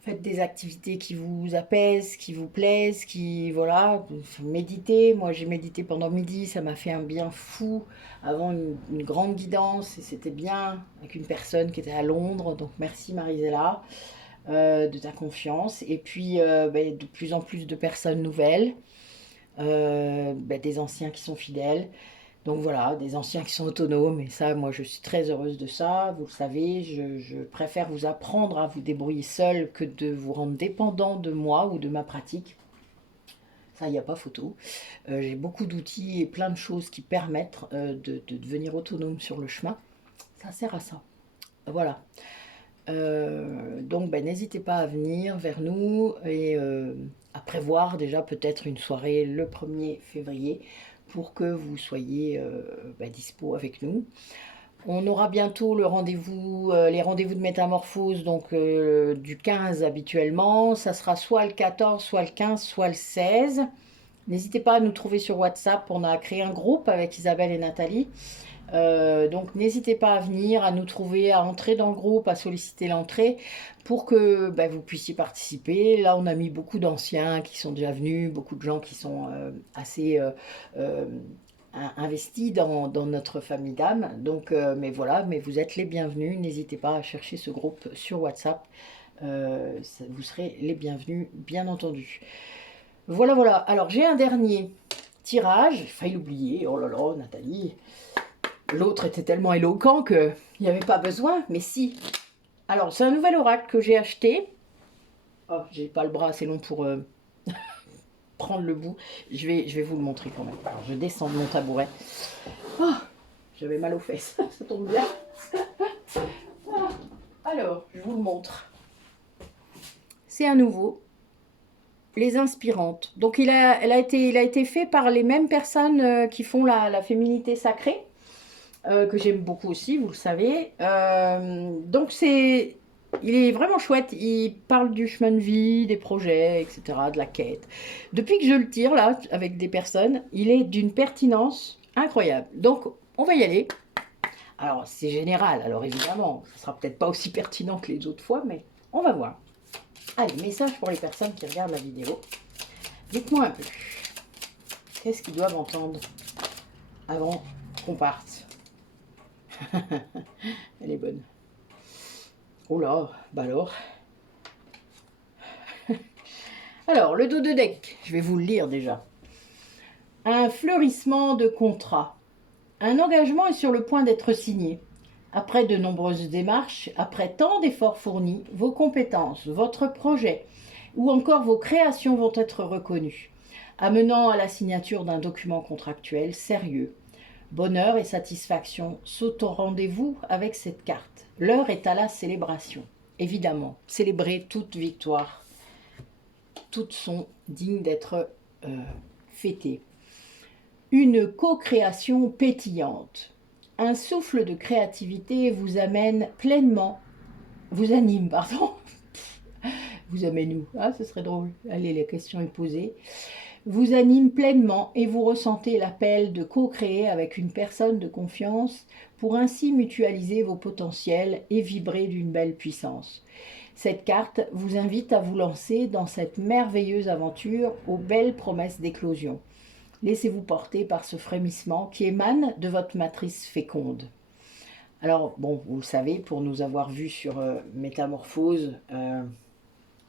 faites des activités qui vous apaisent, qui vous plaisent, qui, voilà, méditez. Moi, j'ai médité pendant midi, ça m'a fait un bien fou. Avant une grande guidance, et c'était bien avec une personne qui était à Londres. Donc, merci Marisela de ta confiance. Et puis, ben, de plus en plus de personnes nouvelles, ben, des anciens qui sont fidèles. Donc voilà, des anciens qui sont autonomes, et ça, moi, je suis très heureuse de ça. Vous le savez, je préfère vous apprendre à vous débrouiller seul que de vous rendre dépendant de moi ou de ma pratique. Ça, il n'y a pas photo. J'ai beaucoup d'outils et plein de choses qui permettent de devenir autonome sur le chemin. Ça sert à ça. Voilà. Donc, ben, n'hésitez pas à venir vers nous et à prévoir déjà peut-être une soirée le 1er février pour que vous soyez ben, dispo avec nous. On aura bientôt le rendez-vous, les rendez-vous de métamorphose, donc du 15 habituellement. Ça sera soit le 14, soit le 15, soit le 16. N'hésitez pas à nous trouver sur WhatsApp. On a créé un groupe avec Isabelle et Nathalie. Donc n'hésitez pas à venir, à nous trouver, à entrer dans le groupe, à solliciter l'entrée pour que ben, vous puissiez participer. Là, on a mis beaucoup d'anciens qui sont déjà venus, beaucoup de gens qui sont assez euh, investis dans notre famille d'âmes. Donc, mais voilà, mais vous êtes les bienvenus. N'hésitez pas à chercher ce groupe sur WhatsApp. Vous serez les bienvenus, bien entendu. Voilà, voilà. Alors, j'ai un dernier tirage. J'ai failli l'oublier. Oh là là, Nathalie. L'autre était tellement éloquent qu'il n'y avait pas besoin, mais si. Alors, c'est un nouvel oracle que j'ai acheté. Oh, j'ai pas le bras assez long pour prendre le bout. Je vais vous le montrer quand même. Alors, je descends de mon tabouret. Oh, J'avais mal aux fesses, ça tombe bien. Alors, je vous le montre. C'est à nouveau les inspirantes. Donc il a été fait par les mêmes personnes qui font la féminité sacrée, que j'aime beaucoup aussi, vous le savez. Donc il est vraiment chouette. Il parle du chemin de vie, des projets, etc., de la quête. Depuis que je le tire là avec des personnes, il est d'une pertinence incroyable. Donc on va y aller. Alors c'est général, alors évidemment, ça sera peut-être pas aussi pertinent que les autres fois, mais on va voir. Allez, message pour les personnes qui regardent la vidéo. Dites-moi un peu, qu'est-ce qu'ils doivent entendre avant qu'on parte? Elle est bonne. Oh là, bah alors. Alors, le dos de deck, je vais vous le lire déjà. Un fleurissement de contrat. Un engagement est sur le point d'être signé. Après de nombreuses démarches, après tant d'efforts fournis, vos compétences, votre projet ou encore vos créations vont être reconnues, amenant à la signature d'un document contractuel sérieux. Bonheur et satisfaction sautent au rendez-vous avec cette carte. L'heure est à la célébration. Évidemment, célébrer toute victoire. Toutes sont dignes d'être fêtées. Une co-création pétillante. Un souffle de créativité vous amène pleinement, vous anime, pardon. Vous amène où? Ah, ce serait drôle. Allez, la question est posée. Vous anime pleinement et vous ressentez l'appel de co-créer avec une personne de confiance pour ainsi mutualiser vos potentiels et vibrer d'une belle puissance. Cette carte vous invite à vous lancer dans cette merveilleuse aventure aux belles promesses d'éclosion. Laissez-vous porter par ce frémissement qui émane de votre matrice féconde. Alors, bon, vous le savez, pour nous avoir vus sur Métamorphose,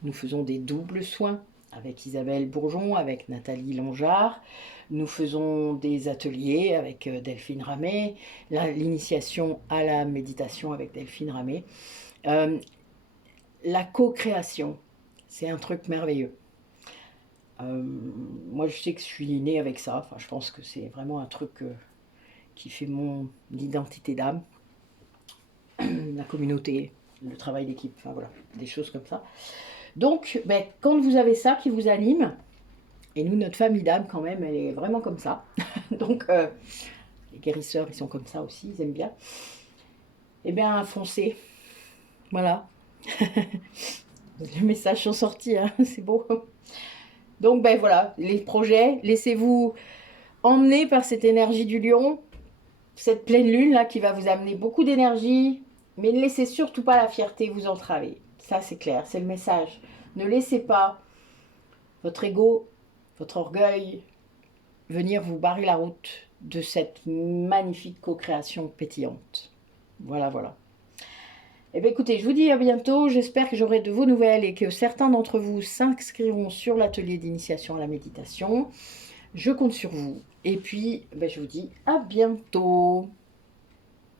nous faisons des doubles soins avec Isabelle Bourgeon, avec Nathalie Longard. Nous faisons des ateliers avec Delphine Ramet, l'initiation à la méditation avec Delphine Ramet. La co-création, c'est un truc merveilleux. Moi, je sais que je suis née avec ça. Enfin, je pense que c'est vraiment un truc qui fait mon identité d'âme. La communauté, le travail d'équipe, enfin voilà, des choses comme ça. Donc, ben, quand vous avez ça qui vous anime, et nous, notre famille d'âme, quand même, elle est vraiment comme ça. Donc, les guérisseurs, ils sont comme ça aussi, ils aiment bien. Eh bien, foncez. Voilà. Les messages sont sortis, hein, c'est beau. Donc, ben voilà, les projets, laissez-vous emmener par cette énergie du lion, cette pleine lune là qui va vous amener beaucoup d'énergie, mais ne laissez surtout pas la fierté vous entraver. Ça, c'est clair, c'est le message. Ne laissez pas votre ego, votre orgueil venir vous barrer la route de cette magnifique co-création pétillante. Voilà, voilà. Eh bien, écoutez, je vous dis à bientôt. J'espère que j'aurai de vos nouvelles et que certains d'entre vous s'inscriront sur l'atelier d'initiation à la méditation. Je compte sur vous. Et puis, ben, je vous dis à bientôt.